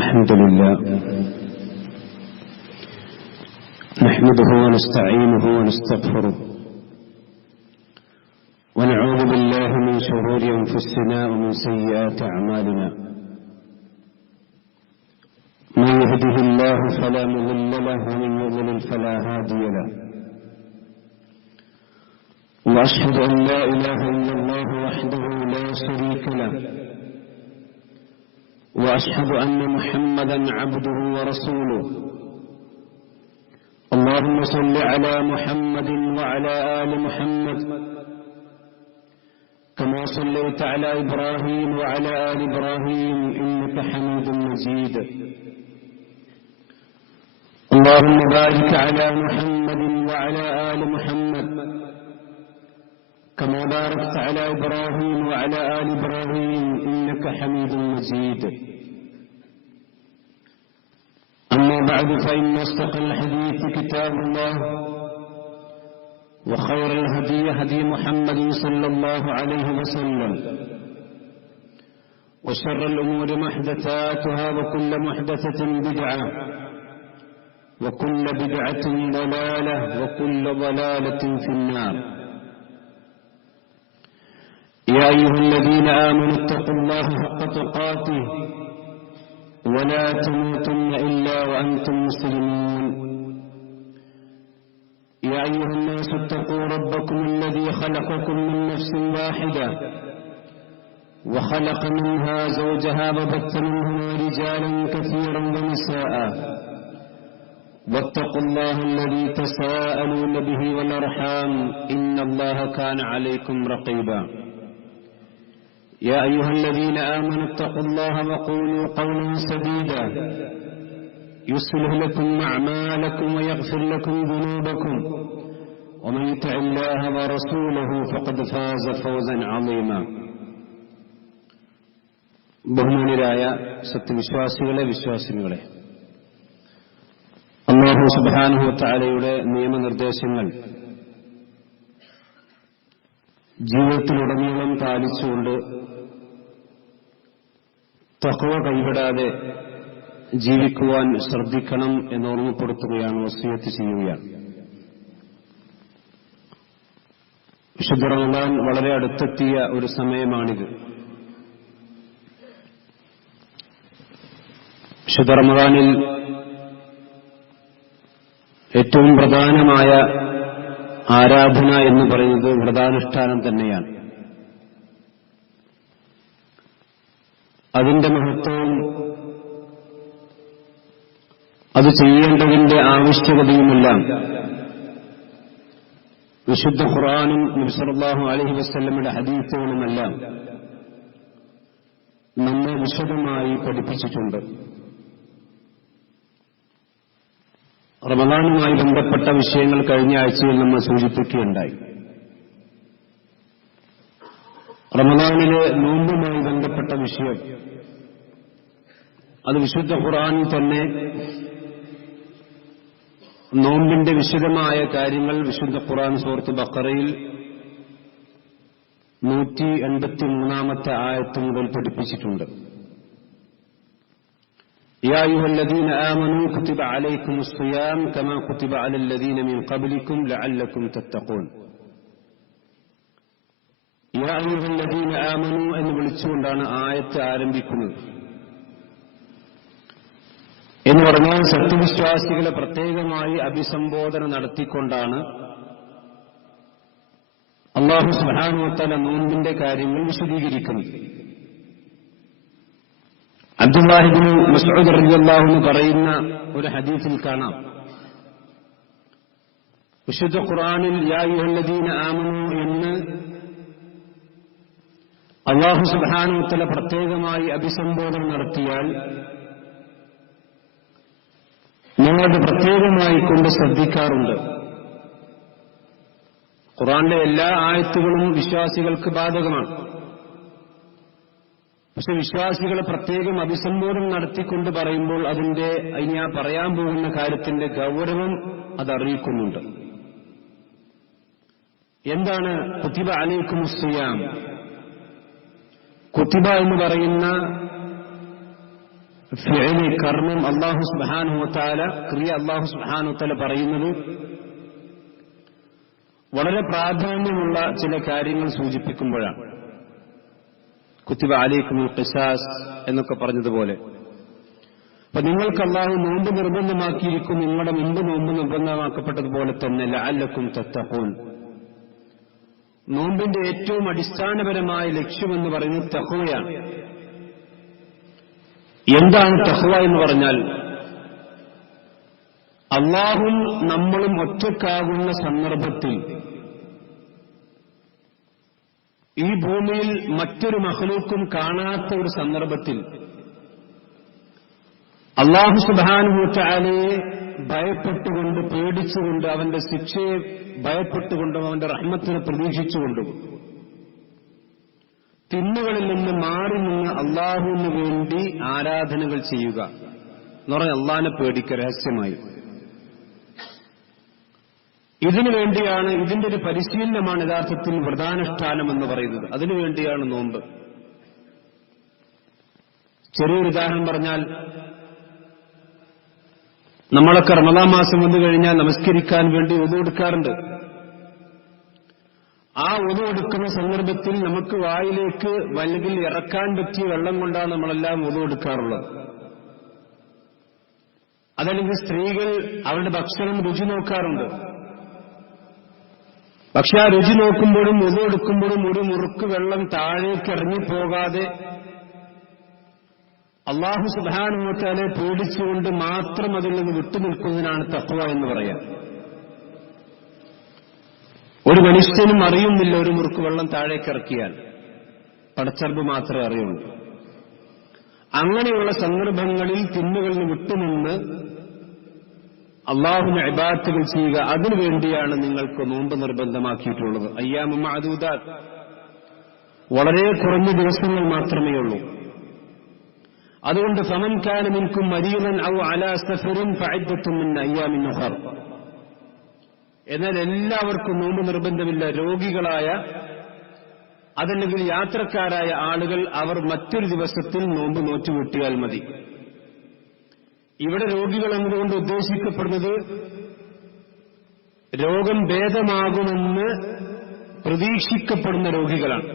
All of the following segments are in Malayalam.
الحمد لله نحمده ونستعينه ونستغفره ونعوذ بالله من شرور أنفسنا ومن سيئات أعمالنا من يهده الله فلا مضل له ومن يضلل فلا هادي له وأشهد أن لا إله إلا الله وحده لا شريك له وأشهد أن محمدا عبده ورسوله اللهم صل على محمد وعلى آل محمد كما صليت على إبراهيم وعلى آل إبراهيم إنك حميد مجيد اللهم بارك على محمد وعلى آل محمد كما باركت على إبراهيم وعلى آل إبراهيم إنك حميد مجيد أما بعد فإن أصدق الحديث كتاب الله وخير الهدي هدي محمد صلى الله عليه وسلم وشر الأمور محدثاتها وكل محدثة بدعة وكل بدعة ضلالة وكل ضلالة في النار يا أيها الذين آمنوا اتقوا الله حق تقاته ولا تموتن إلا وأنتم مسلمون يا أيها الناس اتقوا ربكم الذي خلقكم من نفس واحدة وخلق منها زوجها وبث منهما رجالا كثيرا ونساء واتقوا الله الذي تساءلون به والأرحام إن الله كان عليكم رقيبا يا أيها الذين آمنوا اتقوا الله وقولوا قولا سديدا يصلح لكم أعمالكم ويغفر لكم ذنوبكم ومن يطع الله ورسوله فقد فاز فوزا عظيما ബഹുമാന്യരായ സത്യവിശ്വാസികളെ വിശ്വാസിനികളെ അല്ലാഹു സുബ്ഹാനഹു വ തആലയുടെ നിയമനിർദ്ദേശങ്ങൾ ജീവിതത്തിലുടനീളം പാലിച്ചുകൊണ്ട് തഖ്വ കൈവിടാതെ ജീവിക്കുവാൻ ശ്രദ്ധിക്കണം എന്ന് ഓർമ്മപ്പെടുത്തുകയാണ്, വസിയത്ത് ചെയ്യുകയാണ്. വിശുദ്ധ റമദാൻ വളരെ അടുത്തെത്തിയ ഒരു സമയമാണിത്. വിശുദ്ധ റമദാനിൽ ഏറ്റവും പ്രധാനമായ ആരാധന എന്ന് പറയുന്നത് വ്രതാനുഷ്ഠാനം തന്നെയാണ്. അതിന്റെ മഹത്വവും അത് ചെയ്യേണ്ടതിന്റെ ആവശ്യകതയുമെല്ലാം വിശുദ്ധ ഖുർആനും നബി സല്ലല്ലാഹു അലൈഹി വസല്ലമയുടെ ഹദീസുകളുമെല്ലാം നമ്മെ വിശദമായി പഠിപ്പിച്ചിട്ടുണ്ട്. റമദാനുമായി ബന്ധപ്പെട്ട വിഷയങ്ങൾ കഴിഞ്ഞ ആഴ്ചയിൽ നമ്മൾ സൂചിപ്പിക്കുകയുണ്ടായി. റമദാനിലെ നോമ്പുമായി ബന്ധപ്പെട്ട വിഷയം അത് വിശുദ്ധ ഖുർആനിൽ തന്നെ നോമ്പിന്റെ വിശദമായ കാര്യങ്ങൾ വിശുദ്ധ ഖുർആൻ സൂറത്ത് ബഖറയിൽ 183-ാമത്തെ ആയത്ത് മുതൽ പഠിപ്പിച്ചിട്ടുണ്ട്. يا أيها الذين آمنوا كتب عليكم الصيام كما كتب على الذين من قبلكم لعلكم تتقون. يا أيها الذين آمنوا എന്ന് വിളിച്ചുകൊണ്ടാണ് ആയത്ത് ആരംഭിക്കുന്നത്. എന്ന് പറഞ്ഞാൽ സത്യവിശ്വാസികളെ പ്രത്യേകമായി അഭിസംബോധന നടത്തിക്കൊണ്ടാണ് അല്ലാഹു സുബ്ഹാനഹു വ തആല നോമ്പിന്റെ കാര്യങ്ങൾ വിശദീകരിക്കുന്നത്. അബ്ദുല്ലാഹി ഇബ്നു മസ്ഊദ് റളിയല്ലാഹു അൻഹു പറയുന്ന ഒരു ഹദീസിൽ കാണാം, വിശുദ്ധ ഖുർആനിൽ യാ അയ്യുഹല്ലദീന ആമനൂ എന്ന് അല്ലാഹു സുബ്ഹാനഹു വ തആല പ്രത്യേകമായി അഭിസംബോധന നടത്തിയാൽ ഞങ്ങളത് പ്രത്യേകമായി കൊണ്ട് ശ്രദ്ധിക്കാറുണ്ട്. ഖുർആനിലെ എല്ലാ ആയത്തുകളും വിശ്വാസികൾക്ക് ബാധകമാണ്. പക്ഷെ വിശ്വാസികളെ പ്രത്യേകം അഭിസംബോധന നടത്തിക്കൊണ്ട് പറയുമ്പോൾ ഇനി ആ പറയാൻ പോകുന്ന കാര്യത്തിന്റെ ഗൗരവം അതറിയിക്കുന്നുണ്ട്. എന്താണ് കുതിബ അലൈക്കുമുസ് സിയാം? കുതിബ എന്ന് പറയുന്ന ഫിഅലി കർമ്മം അല്ലാഹു സുബ്ഹാനഹു വ തആല, ക്രിയ അല്ലാഹു സുബ്ഹാനഹു വ തആല പറയുന്നത് വളരെ പ്രാധാന്യമുള്ള ചില കാര്യങ്ങൾ സൂചിപ്പിക്കുമ്പോഴാണ്. കുത്തിബ അലൈക്കുമുൽ ഖിസാസ് എന്നൊക്കെ പറഞ്ഞതുപോലെ, അപ്പൊ നിങ്ങൾക്ക് അല്ലാഹു നോമ്പ് നിർബന്ധമാക്കിയിരിക്കും, നിങ്ങളുടെ മുമ്പ് നോമ്പ് നിർബന്ധമാക്കപ്പെട്ടതുപോലെ തന്നെ ലഅല്ലക്കും തത്തഖൂൻ. നോമ്പിന്റെ ഏറ്റവും അടിസ്ഥാനപരമായ ലക്ഷ്യമെന്ന് പറയുന്നത് തഖ്വയാണ്. എന്താണ് തഖ്വ എന്ന് പറഞ്ഞാൽ, അല്ലാഹും നമ്മളും ഒറ്റക്കാകുന്ന സന്ദർഭത്തിൽ ഈ ഭൂമിയിൽ മറ്റൊരു മഖ്ലൂക്കും കാണാത്ത ഒരു സന്ദർഭത്തിൽ അല്ലാഹു സുബ്ഹാനഹു വ തആലയെ ഭയപ്പെട്ടുകൊണ്ട്, പേടിച്ചുകൊണ്ട്, അവന്റെ ശിക്ഷയെ ഭയപ്പെട്ടുകൊണ്ടും അവന്റെ റഹ്മത്തിനെ പ്രതീക്ഷിച്ചുകൊണ്ടും തിന്മകളിൽ നിന്ന് മാറി നിന്ന് അല്ലാഹുവിന് വേണ്ടി ആരാധനകൾ ചെയ്യുക എന്ന് പറഞ്ഞാൽ അല്ലാഹുവിനെ പേടിക്കുക രഹസ്യമായി. ഇതിനു വേണ്ടിയാണ്, ഇതിന്റെ ഒരു പരിശീലനമാണ് യഥാർത്ഥത്തിൽ വ്രതാനുഷ്ഠാനം എന്ന് പറയുന്നത്. അതിനുവേണ്ടിയാണ് നോമ്പ്. ചെറിയൊരു ഉദാഹരണം പറഞ്ഞാൽ, നമ്മളൊക്കെ റമദാൻ മാസം വന്നു കഴിഞ്ഞാൽ നമസ്കരിക്കാൻ വേണ്ടി wudu എടുക്കാറുണ്ട്. ആ wudu എടുക്കുന്ന സന്ദർഭത്തിൽ നമുക്ക് വായിലേക്ക് അല്ലെങ്കിൽ ഇറക്കാൻ പറ്റിയ വെള്ളം കൊണ്ടാണ് നമ്മളെല്ലാം wudu എടുക്കാറുള്ളത്. അതല്ലെങ്കിൽ സ്ത്രീകൾ അവരുടെ ഭക്ഷണം രുചി നോക്കാറുണ്ട്. പക്ഷെ ആ രുചി നോക്കുമ്പോഴും wudu എടുക്കുമ്പോഴും ഒരു മുറുക്ക് വെള്ളം താഴേക്ക് ഇറങ്ങിപ്പോകാതെ അല്ലാഹു സുബ്ഹാനഹു വ തആലയെ പേടിച്ചുകൊണ്ട് മാത്രം അതിൽ നിന്ന് വിട്ടുനിൽക്കുന്നതിനാണ് തഖ്വ എന്ന് പറയാം. ഒരു മനുഷ്യനും അറിയുന്നില്ല ഒരു മുറുക്ക് വെള്ളം താഴേക്ക് ഇറക്കിയാൽ, പടച്ചറബ് മാത്രമേ അറിയുള്ളൂ. അങ്ങനെയുള്ള സന്ദർഭങ്ങളിൽ തിന്മകളിൽ നിന്ന് വിട്ടുനിന്ന് അല്ലാഹുവിനെ ഇബാദത്തുകൾ ചെയ്യുക. അതിനുവേണ്ടിയാണ് നിങ്ങൾക്ക് നോമ്പ് നിർബന്ധമാക്കിയിട്ടുള്ളത്. അയ്യാമു മഅദൂദാത്ത്, വളരെ കുറഞ്ഞ ദിവസങ്ങൾ മാത്രമേ ഉള്ളൂ. അതുകൊണ്ട് ഫമൻ കാന മിൻകും മരീദൻ ഔ അലാ സഫറിൻ ഫഇദ്ദത്തുൻ മിൻ അയ്യാമിൻ ഉഖർ. എന്നാൽ എല്ലാവർക്കും നോമ്പ് നിർബന്ധമില്ല. രോഗികളായ, അതല്ലെങ്കിൽ യാത്രക്കാരായ ആളുകൾ അവർ മറ്റൊരു ദിവസത്തിൽ നോമ്പ് നോറ്റുകൂട്ടിയാൽ മതി. ഇവിടെ രോഗികൾ എന്നതുകൊണ്ട് ഉദ്ദേശിക്കപ്പെടുന്നത് രോഗം ഭേദമാകുമെന്ന് പ്രതീക്ഷിക്കപ്പെടുന്ന രോഗികളാണ്.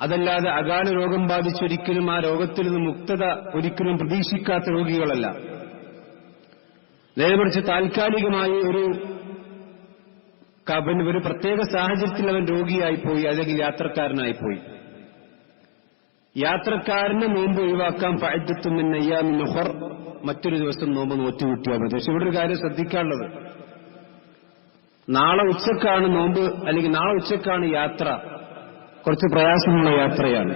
അതല്ലാതെ അകാല രോഗം ബാധിച്ചൊരിക്കലും ആ രോഗത്തിൽ നിന്ന് മുക്തത ഒരിക്കലും പ്രതീക്ഷിക്കാത്ത രോഗികളല്ല. നേരെമറിച്ച് താൽക്കാലികമായി ഒരു പ്രത്യേക സാഹചര്യത്തിൽ അവൻ രോഗിയായിപ്പോയി, അല്ലെങ്കിൽ യാത്രക്കാരനായിപ്പോയി. യാത്രക്കാരന് നോമ്പ് ഒഴിവാക്കാൻ ഫഅദ്ദത്തുൻ മിൻ അയ്യാമിൻ ഉഖർ, മറ്റൊരു ദിവസം നോമ്പ് നോറ്റുകൂട്ടിയാൽ മതി. പക്ഷെ ഇവിടെ ഒരു കാര്യം ശ്രദ്ധിക്കാനുള്ളത്, നാളെ ഉച്ചക്കാണ് നോമ്പ്, അല്ലെങ്കിൽ നാളെ ഉച്ചക്കാണ് യാത്ര. കുറച്ച് പ്രയാസമുള്ള യാത്രയാണ്.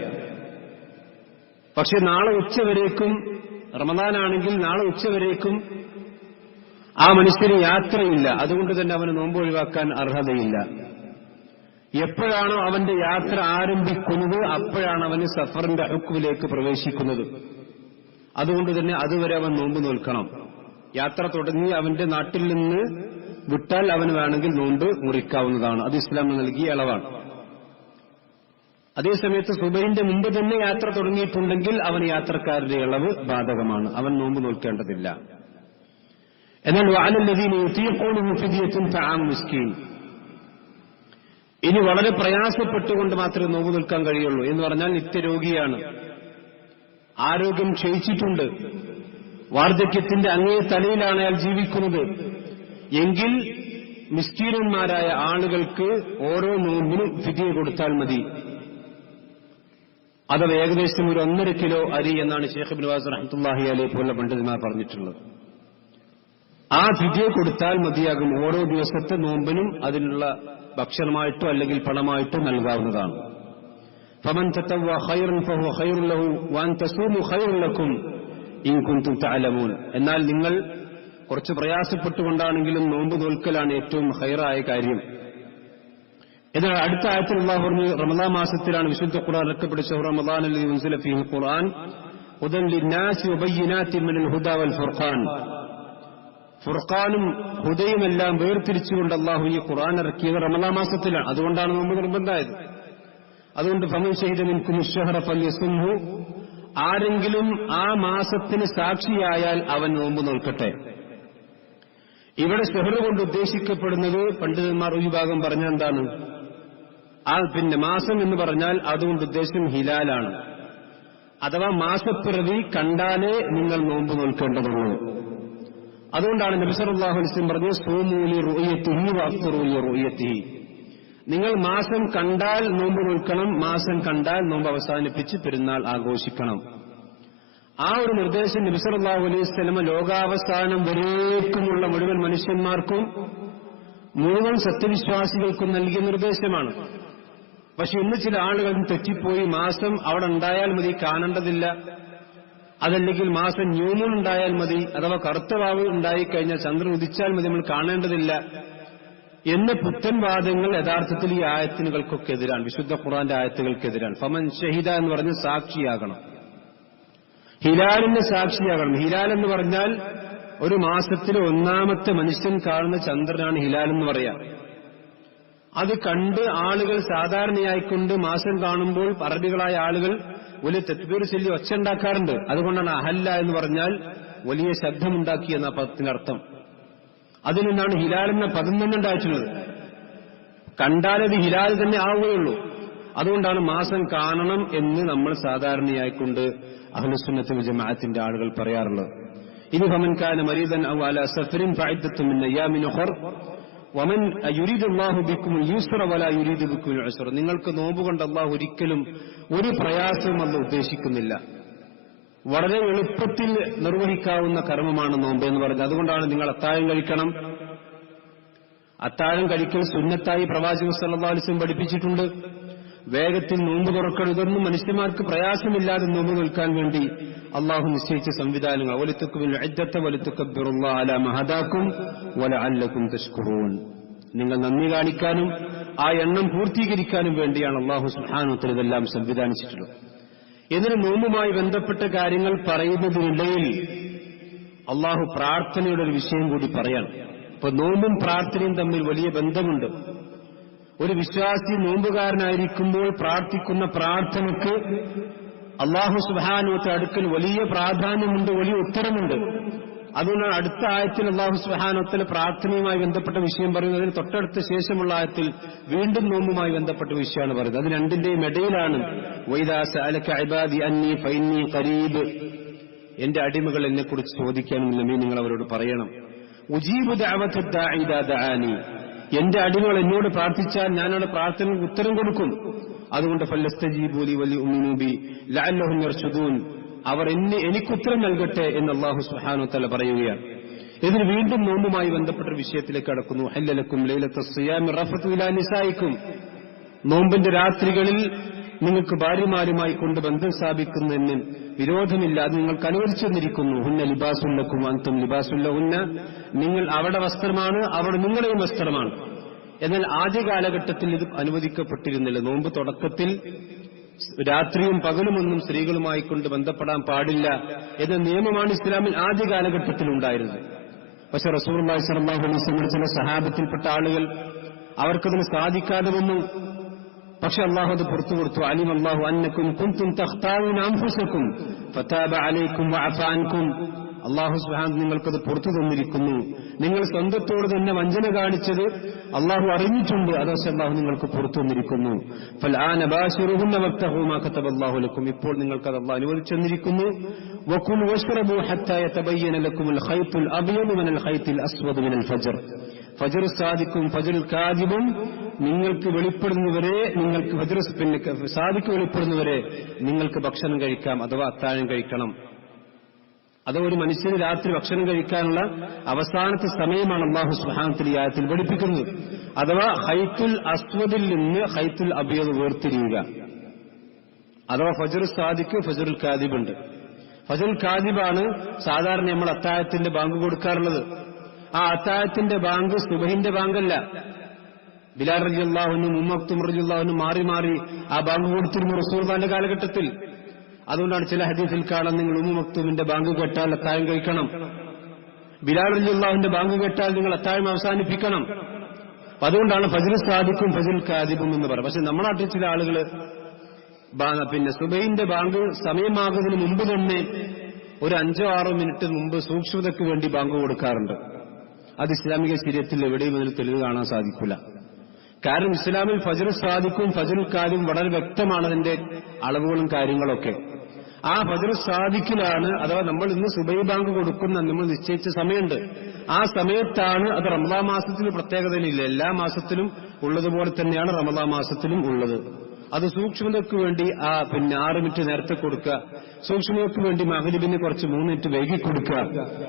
പക്ഷെ നാളെ ഉച്ചവരേക്കും, റമദാനാണെങ്കിൽ നാളെ ഉച്ചവരേക്കും ആ മനുഷ്യന് യാത്രയില്ല. അതുകൊണ്ട് തന്നെ അവന് നോമ്പ് ഒഴിവാക്കാൻ അർഹതയില്ല. എപ്പോഴാണോ അവന്റെ യാത്ര ആരംഭിക്കുന്നത് അപ്പോഴാണ് അവന് സഫറിന്റെ ഹുക്മിലേക്ക് പ്രവേശിക്കുന്നത്. അതുകൊണ്ട് തന്നെ അതുവരെ അവൻ നോമ്പ് നോൽക്കണം. യാത്ര തുടങ്ങി അവന്റെ നാട്ടിൽ നിന്ന് വിട്ടാൽ അവന് വേണമെങ്കിൽ നോമ്പ് മുറിക്കാവുന്നതാണ്. അത് ഇസ്ലാം നൽകിയ ഇളവാണ്. അതേസമയത്ത് സുബഹിന്റെ മുമ്പ് തന്നെ യാത്ര തുടങ്ങിയിട്ടുണ്ടെങ്കിൽ അവന് യാത്രക്കാരുടെ ഇളവ് ബാധകമാണ്. അവൻ നോമ്പ് നോൽക്കേണ്ടതില്ല. എന്നാൽ വഅലല്ലദീന യുതീഖൂനഹു ഫിദ്യത്തുൻ തആമു മിസ്കീൻ, ഇനി വളരെ പ്രയാസപ്പെട്ടുകൊണ്ട് മാത്രമേ നോമ്പ് നിൽക്കാൻ കഴിയുള്ളൂ എന്ന് പറഞ്ഞാൽ നിത്യരോഗിയാണ്, ആരോഗ്യം ക്ഷയിച്ചിട്ടുണ്ട്, വാർദ്ധക്യത്തിന്റെ അങ്ങേ തലയിലാണ് അയാൾ ജീവിക്കുന്നത് എങ്കിൽ മിസ്കീനന്മാരായ ആളുകൾക്ക് ഓരോ നോമ്പിനും ഫിദ്യ കൊടുത്താൽ മതി. അത് ഏകദേശം ഒരു 1.5 കിലോ അരി എന്നാണ് ശൈഖ് ഇബ്നു ബാസ് റഹ്മത്തുള്ളാഹി അലൈഹി പോലുള്ള പണ്ഡിതന്മാർ പറഞ്ഞിട്ടുള്ളത്. ആ ഫിദ്യ കൊടുത്താൽ മതിയാകും. ഓരോ ദിവസത്തെ നോമ്പിനും അതിനുള്ള ഭക്ഷണമായിട്ടോ അല്ലെങ്കിൽ പണമായിട്ടോ നൽകാവുന്നതാണ്. ഫമൻ തതവ്വ ഖൈറൻ ഫഹുവ ഖൈറുൻ ലഹു വഅൻ തസൂമു ഖൈറുൻ ലക്കും ഇൻ കുൻതും തഅലമൂൻ. എന്നാൽ നിങ്ങൾ കുറച്ച് പ്രയാസപ്പെട്ടുകൊണ്ടാണെങ്കിലും നോമ്പ് നോൽക്കലാണ് ഏറ്റവും ഖൈറായ കാര്യം. എന്നാൽ അടുത്ത ആയത്തിൽ അല്ലാഹു പറഞ്ഞു, റമദാൻ മാസത്തിലാണ് വിശുദ്ധ ഖുർആൻ ഇറക്കപ്പെട്ട ശഹ്റു റമദാൻ അല്ലദീ ഉൻസില ഫീഹിൽ ഖുർആൻ ഹുദൻ ലിന്നാസി വബയ്യിനാത്തിൻ മിനൽ ഹുദാ വൽ ഫുർഖാൻ. ഫുർഖാനും ഹുദയുമെല്ലാം വേർതിരിച്ചുകൊണ്ട് അല്ലാഹു ഈ ഖുർആൻ ഇറക്കിയത് റമദാൻ മാസത്തിലാണ്. അതുകൊണ്ടാണ് നോമ്പ് നിർബന്ധമായത്. അതുകൊണ്ട് ഫമൻ ശഹീദ മിൻകും അശ്ശഹ്റ ഫൽയസുംഹു, ആരെങ്കിലും ആ മാസത്തിന് സാക്ഷിയായാൽ അവൻ നോമ്പ് നോൽക്കട്ടെ. ഇവിടെ ഷെഹ്ർ കൊണ്ട് ഉദ്ദേശിക്കപ്പെടുന്നത് പണ്ഡിതന്മാർ ഒരു വിഭാഗം പറഞ്ഞ എന്താണ്, പിന്നെ മാസം എന്ന് പറഞ്ഞാൽ അതുകൊണ്ട് ഉദ്ദേശം ഹിലാലാണ്. അഥവാ മാസപ്പിറവി കണ്ടാലേ നിങ്ങൾ നോമ്പ് നോൽക്കേണ്ടതുള്ളൂ. അതുകൊണ്ടാണ് നബി സല്ലല്ലാഹു അലൈഹി വസല്ലം പറഞ്ഞത് സൂമൂ ലിറുയതിഹി വഅഫ്തിറൂ ലിറുയതിഹി. നിങ്ങൾ മാസം കണ്ടാൽ നോമ്പ് നോൽക്കണം, മാസം കണ്ടാൽ നോമ്പ് അവസാനിപ്പിച്ച് പെരുന്നാൾ ആഘോഷിക്കണം. ആ ഒരു നിർദ്ദേശം നബി സല്ലല്ലാഹു അലൈഹി വസല്ലം ലോകാവസാനം വരേക്കുമുള്ള മുഴുവൻ മനുഷ്യന്മാർക്കും മുഴുവൻ സത്യവിശ്വാസികൾക്കും നൽകിയ നിർദ്ദേശമാണ്. പക്ഷെ ഇന്ന് ചില ആളുകൾ തെറ്റിപ്പോയി മാസം അവിടെ ഉണ്ടായാൽ മതി, കാണേണ്ടതില്ല, അതല്ലെങ്കിൽ മാസം ന്യൂമൂൺ ഉണ്ടായാൽ മതി, അഥവാ കറുത്തവാവ് ഉണ്ടായിക്കഴിഞ്ഞാൽ ചന്ദ്രൻ ഉദിച്ചാൽ മതി, നമ്മൾ കാണേണ്ടതില്ല എന്ന പുത്തൻ വാദങ്ങൾ യഥാർത്ഥത്തിൽ ഈ ആയത്തുകൾക്കൊക്കെ എതിരാണ്, വിശുദ്ധ ഖുർആന്റെ ആയത്തുകൾക്കെതിരാണ്. ഫമൻ ഷഹിദ എന്ന് പറഞ്ഞ് സാക്ഷിയാകണം, ഹിലാലിന് സാക്ഷിയാകണം. ഹിലാൽ എന്ന് പറഞ്ഞാൽ ഒരു മാസത്തിലെ ഒന്നാമത്തെ മനുഷ്യൻ കാണുന്ന ചന്ദ്രനാണ് ഹിലാൽ എന്ന് പറയാം. അത് കണ്ട് ആളുകൾ സാധാരണയായിക്കൊണ്ട് മാസം കാണുമ്പോൾ അറബികളായ ആളുകൾ വലിയ തക്ബീർ ചൊല്ലി ഒച്ച ഉണ്ടാക്കാറുണ്ട്. അതുകൊണ്ടാണ് അഹല്ല എന്ന് പറഞ്ഞാൽ വലിയ ശബ്ദമുണ്ടാക്കി എന്ന പദത്തിനർത്ഥം. അതിൽ നിന്നാണ് ഹിലാൽ എന്ന പദം തന്നെ ഉണ്ടായിട്ടുള്ളത്. കണ്ടാലത് ഹിലാൽ തന്നെ ആവുകയുള്ളൂ. അതുകൊണ്ടാണ് മാസം കാണണം എന്ന് നമ്മൾ സാധാരണയായിക്കൊണ്ട് അഹ്ലുസുന്നത്ത് വൽ ജമാഅത്തിന്റെ ആളുകൾ പറയാറുള്ളത്. ഇനി ഫമൻ കാന മരീദൻ ഔ അലാ സഫറിൻ ഫഇദ്ദത്തുൻ മിൻ അയ്യാമിൻ ഉഖർ വമൻ യുരീദുല്ലാഹു ബിക്കുമുൽ യുസ്റ വലാ യുരീദു ബിക്കുമുൽ ഉസ്റ. നിങ്ങൾക്ക് നോമ്പ് കൊണ്ട് അല്ലാഹു ഒരിക്കലും ഒരു പ്രയാസവും അല്ല ഉദ്ദേശിക്കുന്നില്ല. വളരെ എളുപ്പത്തിൽ നിർവഹിക്കാവുന്ന കർമ്മമാണ് നോമ്പ് എന്ന് പറഞ്ഞത്. അതുകൊണ്ടാണ് നിങ്ങൾ അത്താഴം കഴിക്കണം. അത്താഴം കഴിക്കൽ സുന്നത്തായി പ്രവാചകൻ സല്ലല്ലാഹു അലൈഹി വസല്ലം പഠിപ്പിച്ചിട്ടുണ്ട്. വേഗത്തിൽ നോമ്പ് തുറക്കണം. ഇതൊന്നും മനുഷ്യന്മാർക്ക് പ്രയാസമില്ലാതെ നോമ്പ് നിൽക്കാൻ വേണ്ടി അള്ളാഹു നിശ്ചയിച്ച സംവിധാനങ്ങൾ. വലിതുക്മിലുൽ ഇദ്ദത വലിതുകബ്ബിറുല്ലാഹ അലാ മാ ഹദാകും വലഅല്ലകും തശ്കുറൂൻ. നിങ്ങൾ നന്ദി കാണിക്കാനും ആ എണ്ണം പൂർത്തീകരിക്കാനും വേണ്ടിയാണ് അള്ളാഹു സുബ്ഹാനഹു വ തആല ഇതെല്ലാം സംവിധാനിച്ചിട്ടുള്ളത്. ഇതിന് നോമ്പുമായി ബന്ധപ്പെട്ട കാര്യങ്ങൾ പറയുന്നതിനിടയിൽ അള്ളാഹു പ്രാർത്ഥനയുടെ ഒരു വിഷയം കൂടി പറയാണ്. ഇപ്പൊ നോമ്പും പ്രാർത്ഥനയും തമ്മിൽ വലിയ ബന്ധമുണ്ട്. ഒരു വിശ്വാസി നോമ്പുകാരനായിരിക്കുമ്പോൾ പ്രാർത്ഥിക്കുന്ന പ്രാർത്ഥനയ്ക്ക് അല്ലാഹു സുബ്ഹാനഹു വ തആല അടുക്കൽ വലിയ പ്രാധാന്യമുണ്ട്, വലിയ ഉത്തരമുണ്ട്. അതുകൊണ്ടാണ് അടുത്ത ആയത്തിൽ അല്ലാഹു സുബ്ഹാനഹു വ തആല പ്രാർത്ഥനയുമായി ബന്ധപ്പെട്ട വിഷയം പറയുന്നതിന് തൊട്ടടുത്ത ശേഷമുള്ള ആയത്തിൽ വീണ്ടും നോമ്പുമായി ബന്ധപ്പെട്ട വിഷയമാണ് പറയുന്നത്. അത് രണ്ടിന്റെയും ഇടയിലാണ് വൈദാ സഅലക ഇബാദി അന്നി ഫഇന്നി ഖരീബ്. എന്റെ അടിമകൾ എന്നെക്കുറിച്ച് ചോദിക്കാമെന്ന് നിങ്ങൾ അവരോട് പറയണം. ഉജീബു ദഅവത ദാഇ ഇദാ ദഅാനി. എന്റെ അടിമകൾ എന്നോട് പ്രാർത്ഥിച്ചാൽ ഞാനവിടെ പ്രാർത്ഥനയ്ക്ക് ഉത്തരം കൊടുക്കും. അതുകൊണ്ട് ഫലസ്തജീബൂ ലി വലിയുമിനൂ ബി ലഅല്ലഹും യർശുദൂൻ. അവർ എനിക്കുത്തരം നൽകട്ടെ എന്ന് അല്ലാഹു സുബ്ഹാനഹു വ തആല പറയുകയാണ്. ഇതിന് വീണ്ടും നോമ്പുമായി ബന്ധപ്പെട്ട വിഷയത്തിലേക്ക് കടക്കുന്നു. ഹല്ലലക്കും ലൈലത്തുസ് സിയാമി റഫതു ഇലാ നിസായിക്കും. നോമ്പിന്റെ രാത്രികളിൽ നിങ്ങൾക്ക് ഭാര്യമാരുമായി കൊണ്ട് ബന്ധം സ്ഥാപിക്കുന്നതിന് വിരോധമില്ല, അത് നിങ്ങൾക്ക് അനുവദിച്ചു തന്നിരിക്കുന്നു. ഹുന്ന ലിബാസുല്ലക്കും അൻതും ലിബാസുല്ലഹുന്ന. നിങ്ങൾ അവിടെ വസ്ത്രമാണ്, അവിടെ നിങ്ങളെയും വസ്ത്രമാണ്. എന്നാൽ ആദ്യ കാലഘട്ടത്തിൽ ഇത് അനുവദിക്കപ്പെട്ടിരുന്നില്ല. നോമ്പ് തുടക്കത്തിൽ രാത്രിയും പകലുമൊന്നും സ്ത്രീകളുമായി കൊണ്ട് ബന്ധപ്പെടാൻ പാടില്ല എന്ന നിയമമാണ് ഇസ്ലാമിൽ ആദ്യ കാലഘട്ടത്തിൽ ഉണ്ടായിരുന്നത്. പക്ഷെ റസൂലുള്ളാഹി സ്വല്ലല്ലാഹു അലൈഹി വസല്ലം ചില സഹാബത്തിൽപ്പെട്ട ആളുകൾ അവർക്കതിന് സാധിക്കാതെ വന്നു. പക്ഷെ അല്ലാഹു അത് പുറത്തു കൊടുത്തു. അലിം അല്ലാഹു അന്നകും കുൻതും തഖ്താഊന അൻഫുസകും ഫതാബ അലൈക്കും വഅഫാ അൻകും. അല്ലാഹു സുബ്ഹാനഹു നിങ്ങൾക്കത് പുറത്തു തന്നിരിക്കുന്നു. നിങ്ങൾ സ്വന്തത്തോട് തന്നെ വഞ്ചന കാണിച്ചത് അല്ലാഹു അറിഞ്ഞിട്ടുണ്ട്. അതോടെ അല്ലാഹു നിങ്ങൾക്ക് പുറത്തു തന്നിരിക്കുന്നു. ഫൽആന ബാശിറുഹുന്ന വബ്തഗൂ മാ കതബല്ലാഹു ലക്കും. ഇപ്പോൾ നിങ്ങൾക്കത് അല്ലാഹു അനുവദിച്ചു തന്നിരിക്കുന്നു. വകുലു വശ്റബൂ ഹത്താ യതബയ്യന ലക്കുമുൽ ഖൈത്തുൽ അബ്യദു മിനൽ ഖൈത്തിൽ അസ്വദ് മിനൽ ഫജ്ർ. ഫജ്ർ സാദിഖും ഫജ്ർ കാദിബും നിങ്ങൾക്ക് വെളിപ്പെടുന്നവരെ, നിങ്ങൾക്ക് ഫജ്ർ സാദിഖ് വെളിപ്പെടുന്നവരെ നിങ്ങൾക്ക് ഭക്ഷണം കഴിക്കാം, അഥവാ അത്താഴം കഴിക്കണം. അത് ഒരു മനുഷ്യന് രാത്രി ഭക്ഷണം കഴിക്കാനുള്ള അവസാനത്തെ സമയമാണ് അല്ലാഹു സുബ്ഹാനഹു വ തആല ഈ ആയത്തിൽ പഠിപ്പിക്കുന്നത്. അഥവാ ഖൈത്തുൽ അസ്വദിൽ നിന്ന് ഖൈത്തുൽ അബ്യദ് വേർതിരിയുക. അഥവാ ഫജ്ർ സാദിഖ് ഫജ്റുൽ കാദിബ് ഉണ്ട്. ഫജ്റുൽ കാദിബാണ് സാധാരണ നമ്മൾ അത്താഴത്തിന്റെ ബാങ്ക് കൊടുക്കാറുള്ളത്. ആ അത്താഴത്തിന്റെ ബാങ്ക് സുബഹിന്റെ ബാങ്കല്ല. ബിലാൽ റളിയല്ലാഹു അൻഹു ഉമ്മ മക്തൂം റളിയല്ലാഹു അൻഹു മാറി മാറി ആ ബാങ്ക് കൊടുത്തിരുന്നു റസൂലുള്ളാഹിന്റെ കാലഘട്ടത്തിൽ. അതുകൊണ്ടാണ് ചില ഹദീസിൽ കാണാൻ നിങ്ങൾ ഉമ്മ മക്തൂമിന്റെ ബാങ്ക് കേട്ടാൽ അത്താഴം കഴിക്കണം, ബിലാൽ റളിയല്ലാഹുവിന്റെ ബാങ്ക് കേട്ടാൽ നിങ്ങൾ അത്താഴം അവസാനിപ്പിക്കണം. അതുകൊണ്ടാണ് ഫജ്ർ സാദിഖും ഫജ്റുൽ കാദിബും എന്ന് പറയുന്നത്. പക്ഷെ നമ്മുടെ നാട്ടിൽ ചില ആളുകൾ പിന്നെ സുബഹിന്റെ ബാങ്ക് സമയമാകുന്നതിന് മുമ്പ് തന്നെ ഒരു 5-6 മിനിറ്റ് മുമ്പ് സൂക്ഷ്മതയ്ക്ക് വേണ്ടി ബാങ്ക് കൊടുക്കാറുണ്ട്. അത് ഇസ്ലാമിക ശരീഅത്തിൽ എവിടെയും അതിന് തെളിവ് കാണാൻ സാധിക്കില്ല. കാരണം ഇസ്ലാമിൽ ഫജ്ർ സാദിഖും ഫജ്റുൽ കാദിം വളരെ വ്യക്തമാണ് അതിന്റെ അളവുകളും കാര്യങ്ങളൊക്കെ. ആ ഫജ്ർ സാദിഖിലാണ്, അഥവാ നമ്മൾ ഇന്ന് സുബഹി ബാങ്ക് കൊടുക്കുന്ന നമ്മൾ നിശ്ചയിച്ച സമയമുണ്ട്. ആ സമയത്താണ്. അത് റമദാൻ മാസത്തിൽ പ്രത്യേകതയില്ല, എല്ലാ മാസത്തിലും ഉള്ളതുപോലെ തന്നെയാണ് റമദാൻ മാസത്തിലും ഉള്ളത്. അത് സൂക്ഷ്മതയ്ക്ക് വേണ്ടി 6 മിനിറ്റ് നേരത്തെ കൊടുക്കുക, സൂക്ഷ്മതയ്ക്ക് വേണ്ടി മഗ്രിബിന് കുറച്ച് 3 മിനിറ്റ് വൈകി കൊടുക്കുക,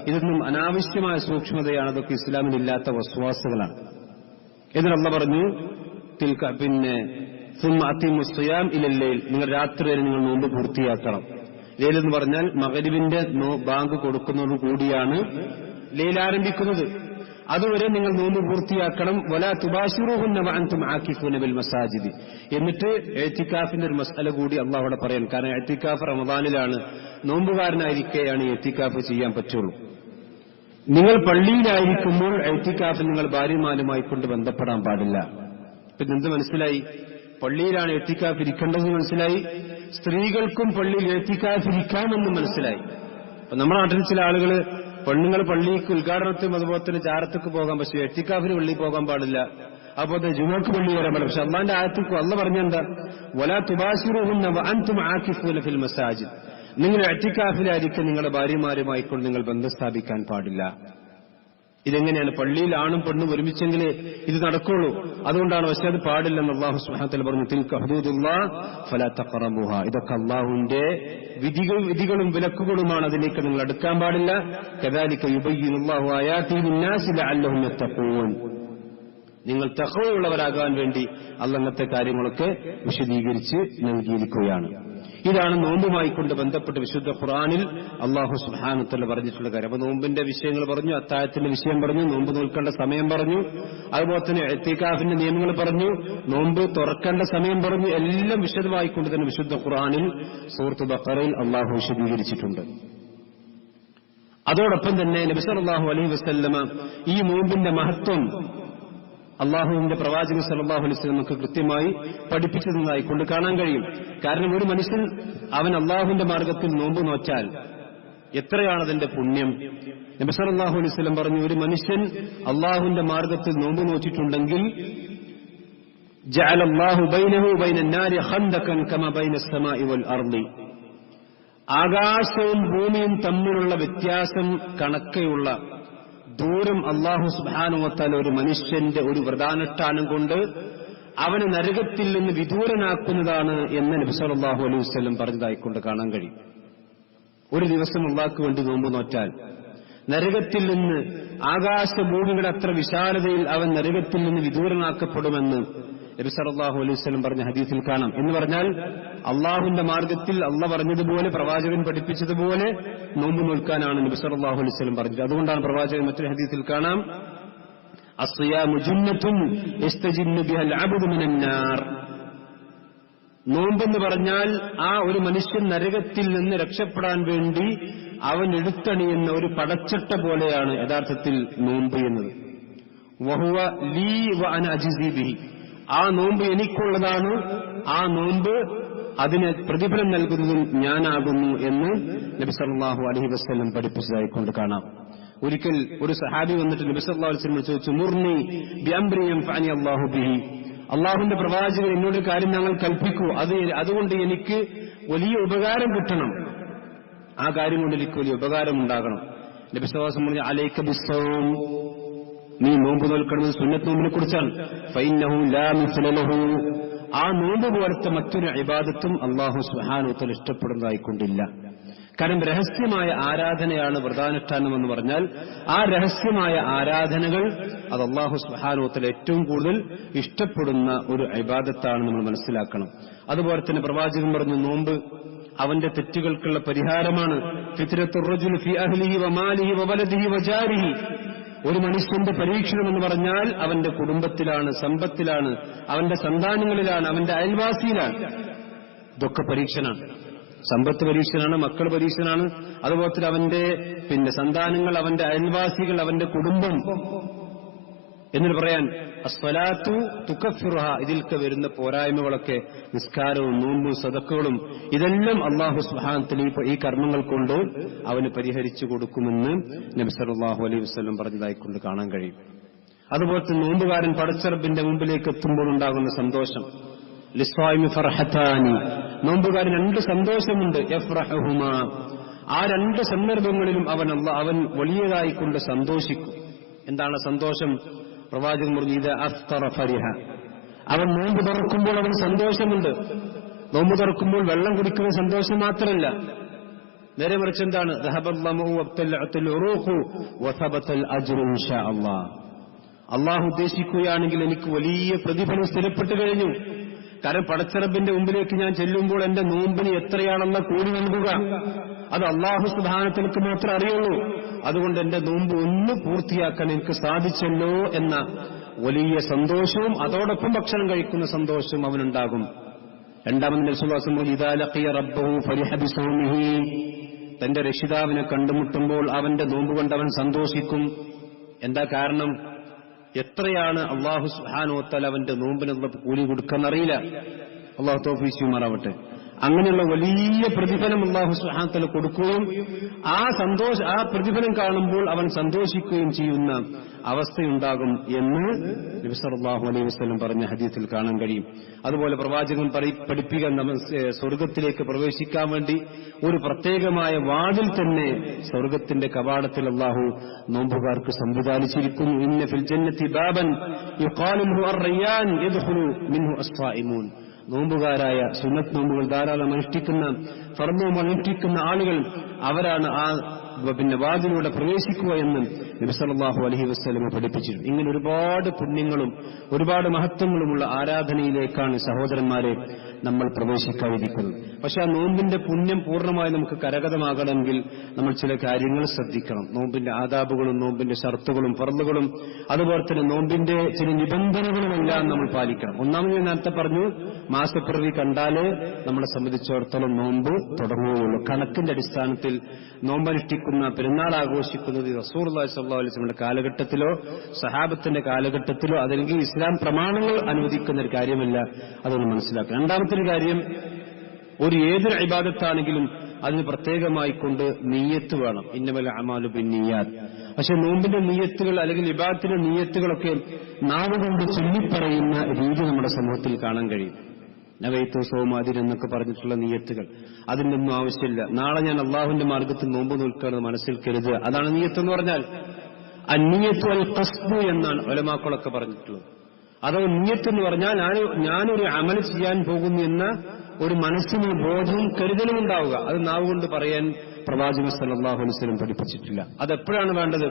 ഇതൊന്നും അനാവശ്യമായ സൂക്ഷ്മതയാണ്. അതൊക്കെ ഇസ്ലാമിലില്ലാത്ത വസ്വാസുകളാണ്. എന്നിട്ട് അല്ലാഹു പറഞ്ഞു, പിന്നെ സുമ്മ അത്തിമു സിയാം ഇലൽ ലൈൽ, നിങ്ങൾ രാത്രി വരെ നിങ്ങൾ നോമ്പ് പൂർത്തിയാക്കണം. ലൈൽ എന്ന് പറഞ്ഞാൽ മഗ്രിബിന്റെ ബാങ്ക് കൊടുക്കുന്നതോടു കൂടിയാണ് ലൈൽ ആരംഭിക്കുന്നത്. അതുവരെ നിങ്ങൾ നോമ്പ് പൂർത്തിയാക്കണം. വലാ തുബാശിറൂഹുന്ന വഅൻതും ആകിഫൂന ബിൽ മസാജിദ്. എന്നിട്ട് ഇഅ്തികാഫിന്റെ ഒരു മസ്അല കൂടി അല്ലാഹു അവിടെ പറയാൻ. കാരണം ഇഅ്തികാഫ് റമദാനിലാണ്, നോമ്പുകാരനായിരിക്കെയാണ് ഇഅ്തികാഫ് ചെയ്യാൻ പറ്റുള്ളൂ. നിങ്ങൾ പള്ളിയിലായിരിക്കുമ്പോൾ ഇഅ്തികാഫിൽ നിങ്ങൾ ഭാര്യമാരുമായി കൊണ്ട് ബന്ധപ്പെടാൻ പാടില്ല. പിന്നെ എന്ത് മനസ്സിലായി? പള്ളിയിലാണ് ഇഅ്തികാഫ് ഇരിക്കേണ്ടതെന്ന് മനസ്സിലായി. സ്ത്രീകൾക്കും പള്ളിയിൽ ഇഅ്തികാഫ് ഇരിക്കാമെന്നും മനസ്സിലായി. അപ്പൊ നമ്മുടെ നാട്ടിൽ ചില ആളുകൾ പെണ്ണുങ്ങൾ പള്ളിക്ക് ഉദ്ഘാടനത്തിനും അതുപോലെ തന്നെ ചാരത്തേക്ക് പോകാം, പക്ഷേ ഇഅ്തികാഫിന് പള്ളിയിൽ പോകാൻ പാടില്ല. അതുപോലെ ജുമുഅക്ക് പള്ളി വരാൻ പാടില്ല. പക്ഷെ അള്ളാന്റെ ആയത്തിൽ അള്ളാഹ് പറഞ്ഞെന്താ? വലാ തുബാശിറൂഹുന്ന വഅൻതും ആകിഫൂന ഫിൽ മസാജിദ്. നിങ്ങൾ ഇഅ്തികാഫിലായിരിക്കും നിങ്ങളുടെ ഭാര്യമാരുമായിക്കൊണ്ട് നിങ്ങൾ ബന്ധം സ്ഥാപിക്കാൻ പാടില്ല. ഇതെങ്ങനെയാണ്? പള്ളിയിൽ ആണും പെണ്ണും ഒരുമിച്ചെങ്കിലേ ഇത് നടക്കുള്ളൂ. അതുകൊണ്ടാണ്. പക്ഷേ അത് പാടില്ലെന്ന് അല്ലാഹു സുബ്ഹാനഹു വ തആല പറഞ്ഞു, തിൽക ഹുദൂദുല്ലാഹ് ഫലാ തഖറബൂഹാ. ഇതൊക്കെ അല്ലാഹുവിന്റെ വിധികളും വിലക്കുകളുമാണ്, അതിലേക്ക് നിങ്ങൾ അടുക്കാൻ പാടില്ല. കദാലിക യുബയ്യിനുല്ലാഹു ആയാതിഹി ലിന്നാസി ലഅല്ലഹും യത്തഖൂൻ. നിങ്ങൾ തഖ്വയുള്ളവരാകാൻ വേണ്ടി അല്ലാഹു അങ്ങനത്തെ കാര്യങ്ങളൊക്കെ വിശദീകരിച്ച് നൽകിയിരിക്കുകയാണ്. ഇതാണ് നോമ്പുമായി കൊണ്ട് ബന്ധപ്പെട്ട് വിശുദ്ധ ഖുർആനിൽ അല്ലാഹു സുബ്ഹാനഹു വ തആല പറഞ്ഞിട്ടുള്ള കാര്യം. അപ്പൊ നോമ്പിന്റെ വിഷയങ്ങൾ പറഞ്ഞു, അത്താഴത്തിന്റെ വിഷയം പറഞ്ഞു, നോമ്പ് നോൽക്കേണ്ട സമയം പറഞ്ഞു, അതുപോലെ തന്നെ ഇഅ്തികാഫിന്റെ നിയമങ്ങൾ പറഞ്ഞു, നോമ്പ് തുറക്കേണ്ട സമയം പറഞ്ഞു. എല്ലാം വിശദമായിക്കൊണ്ട് തന്നെ വിശുദ്ധ ഖുർആനിൽ സൂറത്ത് ബഖറയിൽ അല്ലാഹു വിശദീകരിച്ചിട്ടുണ്ട്. അതോടൊപ്പം തന്നെ നബി സല്ലല്ലാഹു അലൈഹി വസല്ലമ ഈ നോമ്പിന്റെ മഹത്വം അള്ളാഹുവിന്റെ പ്രവാചകൻ സല്ലല്ലാഹു അലൈഹി വസല്ലം നമുക്ക് കൃത്യമായി പഠിപ്പിച്ചതായി കൊണ്ട് കാണാൻ കഴിയും. കാരണം ഒരു മനുഷ്യൻ അവൻ അള്ളാഹുവിന്റെ മാർഗത്തിൽ നോമ്പ് നോറ്റാൽ എത്രയാണതിന്റെ പുണ്യം. നബി സല്ലല്ലാഹു അലൈഹി വസല്ലം പറഞ്ഞു, ഒരു മനുഷ്യൻ അള്ളാഹുവിന്റെ മാർഗത്തിൽ നോമ്പ് നോറ്റിട്ടുണ്ടെങ്കിൽ ജഅലല്ലാഹു ബൈനഹു ബൈനൻ നാരി ഖന്ദകൻ കമാ ബൈനസ് സമാഇ വൽ അർളി. ആകാശവും ഭൂമിയും തമ്മിലുള്ള വ്യത്യാസം കണക്കെയുള്ള ദൂരം അല്ലാഹു സുബ്ഹാനഹു വ തആല ഒരു മനുഷ്യന്റെ ഒരു വ്രതാനുഷ്ഠാനം കൊണ്ട് അവന് നരകത്തിൽ നിന്ന് വിദൂരനാക്കുന്നതാണ് എന്ന് നബി സല്ലല്ലാഹു അലൈഹി വസല്ലം പറഞ്ഞതായിക്കൊണ്ട് കാണാൻ കഴിയും. ഒരു ദിവസം അല്ലാഹുവിന് വേണ്ടി നോമ്പ് നോറ്റാൽ നരകത്തിൽ നിന്ന്, ആകാശഭൂമിയുടെ അത്ര വിശാലതയിൽ അവൻ നരകത്തിൽ നിന്ന് വിദൂരനാക്കപ്പെടുമെന്ന് നബി സല്ലല്ലാഹു അലൈഹി വസല്ലം പറഞ്ഞ ഹദീസിൽ കാണാം. എന്ന് പറഞ്ഞാൽ അള്ളാഹുവിന്റെ മാർഗത്തിൽ അള്ളാഹ് പറഞ്ഞതുപോലെ, പ്രവാചകൻ പഠിപ്പിച്ചതുപോലെ നോമ്പ് നോൽക്കാനാണ് നബി സല്ലല്ലാഹു അലൈഹി വസല്ലം പറഞ്ഞത്. അതുകൊണ്ടാണ് പ്രവാചകൻ മറ്റൊരു ഹദീസിൽ കാണാം, അസ്സിയാമു ജുന്നത്തുൻ യസ്തജിന്നു ബിഹൽ അബ്ദു മിനൻ നാർ. നോമ്പെന്ന് പറഞ്ഞാൽ ആ ഒരു മനുഷ്യൻ നരകത്തിൽ നിന്ന് രക്ഷപ്പെടാൻ വേണ്ടി അവൻ എടുത്തണിയുന്ന ഒരു പടച്ചട്ട പോലെയാണ് യഥാർത്ഥത്തിൽ നോമ്പ് എന്നത്. വഹുവ ലീ വ അന അജ്സി ബിഹി. ആ നോമ്പ് എനിക്കുള്ളതാണ്, ആ നോമ്പ് അതിന് പ്രതിഫലം നൽകുന്നതും ഞാനാകുന്നു എന്ന് നബി സല്ലല്ലാഹു അലൈഹി വസല്ലം പഠിപ്പിച്ചതായിക്കൊണ്ട് കാണാം. ഒരിക്കൽ ഒരു സഹാബി വന്നിട്ട് നബി സല്ലല്ലാഹു അലൈഹി വസല്ലം ചോദിച്ചു, മുർനി ബിഅംരി യൻഫഅനി അല്ലാഹു ബിഹി. അള്ളാഹുവിന്റെ പ്രവാചകൻ എന്നോട് കാര്യം ഞങ്ങൾ കൽപ്പിക്കൂ, അതുകൊണ്ട് എനിക്ക് വലിയ ഉപകാരം കിട്ടണം, ആ കാര്യം കൊണ്ട് എനിക്ക് വലിയ ഉപകാരം ഉണ്ടാകണം. നബി സല്ലല്ലാഹു അലൈഹി വസല്ലം പറഞ്ഞു, അലൈക ബിസ്സൗം, നീ നോമ്പ് നോൽക്കുന്നത് സുന്നത്ത് നോമ്പിനെ കുറിച്ചാണ്. ഫഇന്നഹു ലാ മിസ്ല ലഹു. ആ നോമ്പ് പോലത്തെ മറ്റൊരു ഇബാദത്തും അല്ലാഹു സുബ്ഹാനഹു വ തആല ഇഷ്ടപ്പെടുന്നതായിക്കൊണ്ടില്ല. കാരണം രഹസ്യമായ ആരാധനയാണ് വ്രതാനുഷ്ഠാനം എന്ന് പറഞ്ഞാൽ, ആ രഹസ്യമായ ആരാധനകൾ അത് അല്ലാഹു സുബ്ഹാനഹു വ തആല ഏറ്റവും കൂടുതൽ ഇഷ്ടപ്പെടുന്ന ഒരു ഇബാദത്താണ് നമ്മൾ മനസ്സിലാക്കണം. അതുപോലെ തന്നെ പ്രവാചകൻ പറഞ്ഞു, നോമ്പ് അവന്റെ തെറ്റുകൾക്കുള്ള പരിഹാരമാണ്. ഫിത്റത്തുർ റജുൽ ഫി അഹ്ലിഹി വ മാലിഹി വ വലദിഹി വ ജാരിഹി. ഒരു മനുഷ്യന്റെ പരീക്ഷണം എന്ന് പറഞ്ഞാൽ അവന്റെ കുടുംബത്തിലാണ്, സമ്പത്തിലാണ്, അവന്റെ സന്താനങ്ങളിലാണ്, അവന്റെ അയൽവാസിയിലാണ്. ഇതൊക്കെ പരീക്ഷനാണ്. സമ്പത്ത് പരീക്ഷനാണ്, മക്കൾ പരീക്ഷനാണ്, അതുപോലെ തന്നെ അവന്റെ സന്താനങ്ങൾ, അവന്റെ അയൽവാസികൾ, അവന്റെ കുടുംബം എന്നിട്ട് പറയാൻ അസ്സലാത്തു തുകഫിറുഹ, ഇതിൽക്ക് വരുന്ന പോരായ്മകളൊക്കെ നിസ്കാരവും നോമ്പും സദഖകളും ഇതെല്ലാം അല്ലാഹു സുബ്ഹാനഹു വ തആല ഈ കർമ്മങ്ങൾ കൊണ്ട് അവന് പരിഹരിച്ചു കൊടുക്കുമെന്ന് നബി സല്ലല്ലാഹു അലൈഹി വസല്ലം പറഞ്ഞതായിക്കൊണ്ട് കാണാൻ കഴിയും. അതുപോലെ തന്നെ നോമ്പുകാരൻ പടച്ചറബിന്റെ മുമ്പിലേക്ക് എത്തുമ്പോൾ ഉണ്ടാകുന്ന സന്തോഷം. ലിസ്വായിമി ഫർഹത്താനി, നോമ്പുകാരൻ 2 സന്തോഷമുണ്ട്. യഫ്റഹുമാ, ആ 2 സന്ദർഭങ്ങളിലും അവൻ വലിയതായിക്കൊണ്ട് സന്തോഷിക്കും. എന്താണ് സന്തോഷം? പ്രവാചകൻ പറഞ്ഞു, ഇത് അഫ്തറ ഫരിഹ, അവൻ നോമ്പ് തുറക്കുമ്പോൾ അവന് സന്തോഷമുണ്ട്. നോമ്പ് തുറക്കുമ്പോൾ വെള്ളം കുടിക്കുന്ന സന്തോഷം മാത്രമല്ല, നേരെ മറിച്ച് എന്താണ്? അള്ളാഹു ഉദ്ദേശിക്കുകയാണെങ്കിൽ എനിക്ക് വലിയ പ്രതിഫലം സ്ഥിരപ്പെട്ടു കഴിഞ്ഞു. കാരണം പടച്ചറബിന്റെ മുമ്പിലേക്ക് ഞാൻ ചെല്ലുമ്പോൾ എന്റെ നോമ്പിന് എത്രയാണെന്ന കൂടി നൽകുക അത് അള്ളാഹു സുബ്ഹാനഹു വ തആലയ്ക്ക് മാത്രമേ അറിയുള്ളൂ. അതുകൊണ്ട് എന്റെ നോമ്പ് ഒന്ന് പൂർത്തിയാക്കാൻ എനിക്ക് സാധിച്ചല്ലോ എന്ന വലിയ സന്തോഷവും അതോടൊപ്പം ഭക്ഷണം കഴിക്കുന്ന സന്തോഷവും അവനുണ്ടാകും. രണ്ടാമത് നബി സല്ലല്ലാഹു അലൈഹി വസല്ലം ഇദാ ലഖിയ റബ്ബഹു ഫരിഹ ബിസൗമിഹി, തന്റെ രക്ഷിതാവിനെ കണ്ടുമുട്ടുമ്പോൾ അവന്റെ നോമ്പ് കൊണ്ട് അവൻ സന്തോഷിക്കും. എന്താ കാരണം? എത്രയാണ് അല്ലാഹു സുബ്ഹാനഹു വ തആല അവന്റെ നോമ്പിനുള്ള കൂലി കൊടുക്കാന്നറിയില്ല. അല്ലാഹു തൗഫീഖ് ചെയ്യുമാറാവട്ടെ. അങ്ങനെയുള്ള വലിയ പ്രതിഫലം അല്ലാഹു സുബ്ഹാനഹു വ തആല കൊടുക്കുകയും ആ പ്രതിഫലം കാണുമ്പോൾ അവൻ സന്തോഷിക്കുകയും ചെയ്യുന്ന അവസ്ഥയുണ്ടാകും എന്ന് നബി സല്ലല്ലാഹു അലൈഹി വസല്ലം പറഞ്ഞ ഹദീസിൽ കാണാൻ കഴിയും. അതുപോലെ പ്രവാചകൻ പഠിപ്പിക്കാൻ സ്വർഗത്തിലേക്ക് പ്രവേശിക്കാൻ വേണ്ടി ഒരു പ്രത്യേകമായ വാതിൽ തന്നെ സ്വർഗത്തിന്റെ കവാടത്തിൽ അല്ലാഹു നോമ്പുകാർക്ക് സംവിധാനിച്ചിരിക്കുന്നു. ഇന്ന ഫിൽ ജന്നത്തി ബാബൻ യുഖാലു ലഹു അർ-റയ്യാൻ യദ്ഖുലു മിൻഹു അസ്സായിമൂൻ, നോമ്പുകാരായ സുന്നത്ത് നോമ്പുകൾ ധാരാളം അനുഷ്ഠിക്കുന്ന ഫർദ് അനുഷ്ഠിക്കുന്ന ആളുകൾ അവരാണ് ആ വാതിലൂടെ പ്രവേശിക്കുക എന്ന് നബി സല്ലല്ലാഹു അലൈഹി വസല്ലം പഠിപ്പിച്ചിട്ടുണ്ട്. ഇങ്ങനെ ഒരുപാട് പുണ്യങ്ങളും ഒരുപാട് മഹത്വങ്ങളുമുള്ള ആരാധനയിലേക്കാണ് സഹോദരന്മാരെ നമ്മൾ പ്രവേശിക്കാതിരിക്കുന്നത്. പക്ഷെ ആ നോമ്പിന്റെ പുണ്യം പൂർണ്ണമായി നമുക്ക് കരഗതമാകണമെങ്കിൽ നമ്മൾ ചില കാര്യങ്ങൾ ശ്രദ്ധിക്കണം. നോമ്പിന്റെ ആദാബുകളും നോമ്പിന്റെ ഷർത്തുകളും ഫർളുകളും അതുപോലെ തന്നെ നോമ്പിന്റെ ചില നിബന്ധനകളുമെല്ലാം നമ്മൾ പാലിക്കണം. ഒന്നാമത് ഞാൻ നേരത്തെ പറഞ്ഞു, മാസപ്പിറവി കണ്ടാലേ നമ്മളെ സംബന്ധിച്ചിടത്തോളം നോമ്പ് തുടങ്ങുകയുള്ളൂ. കണക്കിന്റെ അടിസ്ഥാനത്തിൽ നോമ്പനുഷ്ഠിക്കുന്ന പെരുന്നാൾ ആഘോഷിക്കുന്നത് റസൂലുള്ളാഹി സ്വല്ലല്ലാഹു അലൈഹി വസല്ലമയുടെ കാലഘട്ടത്തിലോ സഹാബത്തിന്റെ കാലഘട്ടത്തിലോ അതല്ലെങ്കിൽ ഇസ്ലാം പ്രമാണങ്ങൾ അനുവദിക്കുന്ന ഒരു കാര്യമല്ല. അതൊന്ന് മനസ്സിലാക്കുക. രണ്ടാമത്തെ ഒരു കാര്യം, ഏതൊരു ഇബാദത്താണെങ്കിലും അതിന് പ്രത്യേകമായി കൊണ്ട് നിയ്യത്ത് വേണം. ഇന്നമൽ അഅമാലു ബിന്നിയ്യാത്ത്. പക്ഷെ നോമ്പിന്റെ നിയ്യത്തുകൾ അല്ലെങ്കിൽ ഇബാദത്തിന്റെ നിയ്യത്തുകളൊക്കെ നാവ് കൊണ്ട് ചൊല്ലിപ്പറയുന്ന രീതി നമ്മുടെ സമൂഹത്തിൽ കാണാൻ കഴിയും. നവൈത്തു സൗമാദിൻ എന്നൊക്കെ പറഞ്ഞിട്ടുള്ള നിയ്യത്തുകൾ, അതിന്റെ ഒന്നും ആവശ്യമില്ല. നാളെ ഞാൻ അള്ളാഹുവിന്റെ മാർഗത്തിൽ നോമ്പ് നിൽക്കുന്നത് മനസ്സിൽ കരുതുക, അതാണ് നിയ്യത്ത് എന്ന് പറഞ്ഞാൽ. അന്നിയ്യത്തു അൽ ഖസ്ദു എന്നാണ് ഉലമാക്കളൊക്കെ പറഞ്ഞിട്ടുള്ളത്. അതോ നിയ്യത്ത് എന്ന് പറഞ്ഞാൽ ഞാനൊരു അമൽ ചെയ്യാൻ പോകുന്നു എന്ന ഒരു മനസ്സിന് ബോധവും കരുതലും ഉണ്ടാവുക. അത് നാവ് കൊണ്ട് പറയാൻ പ്രവാചകൻ സല്ലല്ലാഹു അലൈഹി വസല്ലം പഠിപ്പിച്ചിട്ടില്ല. അതെപ്പോഴാണ് വേണ്ടത്?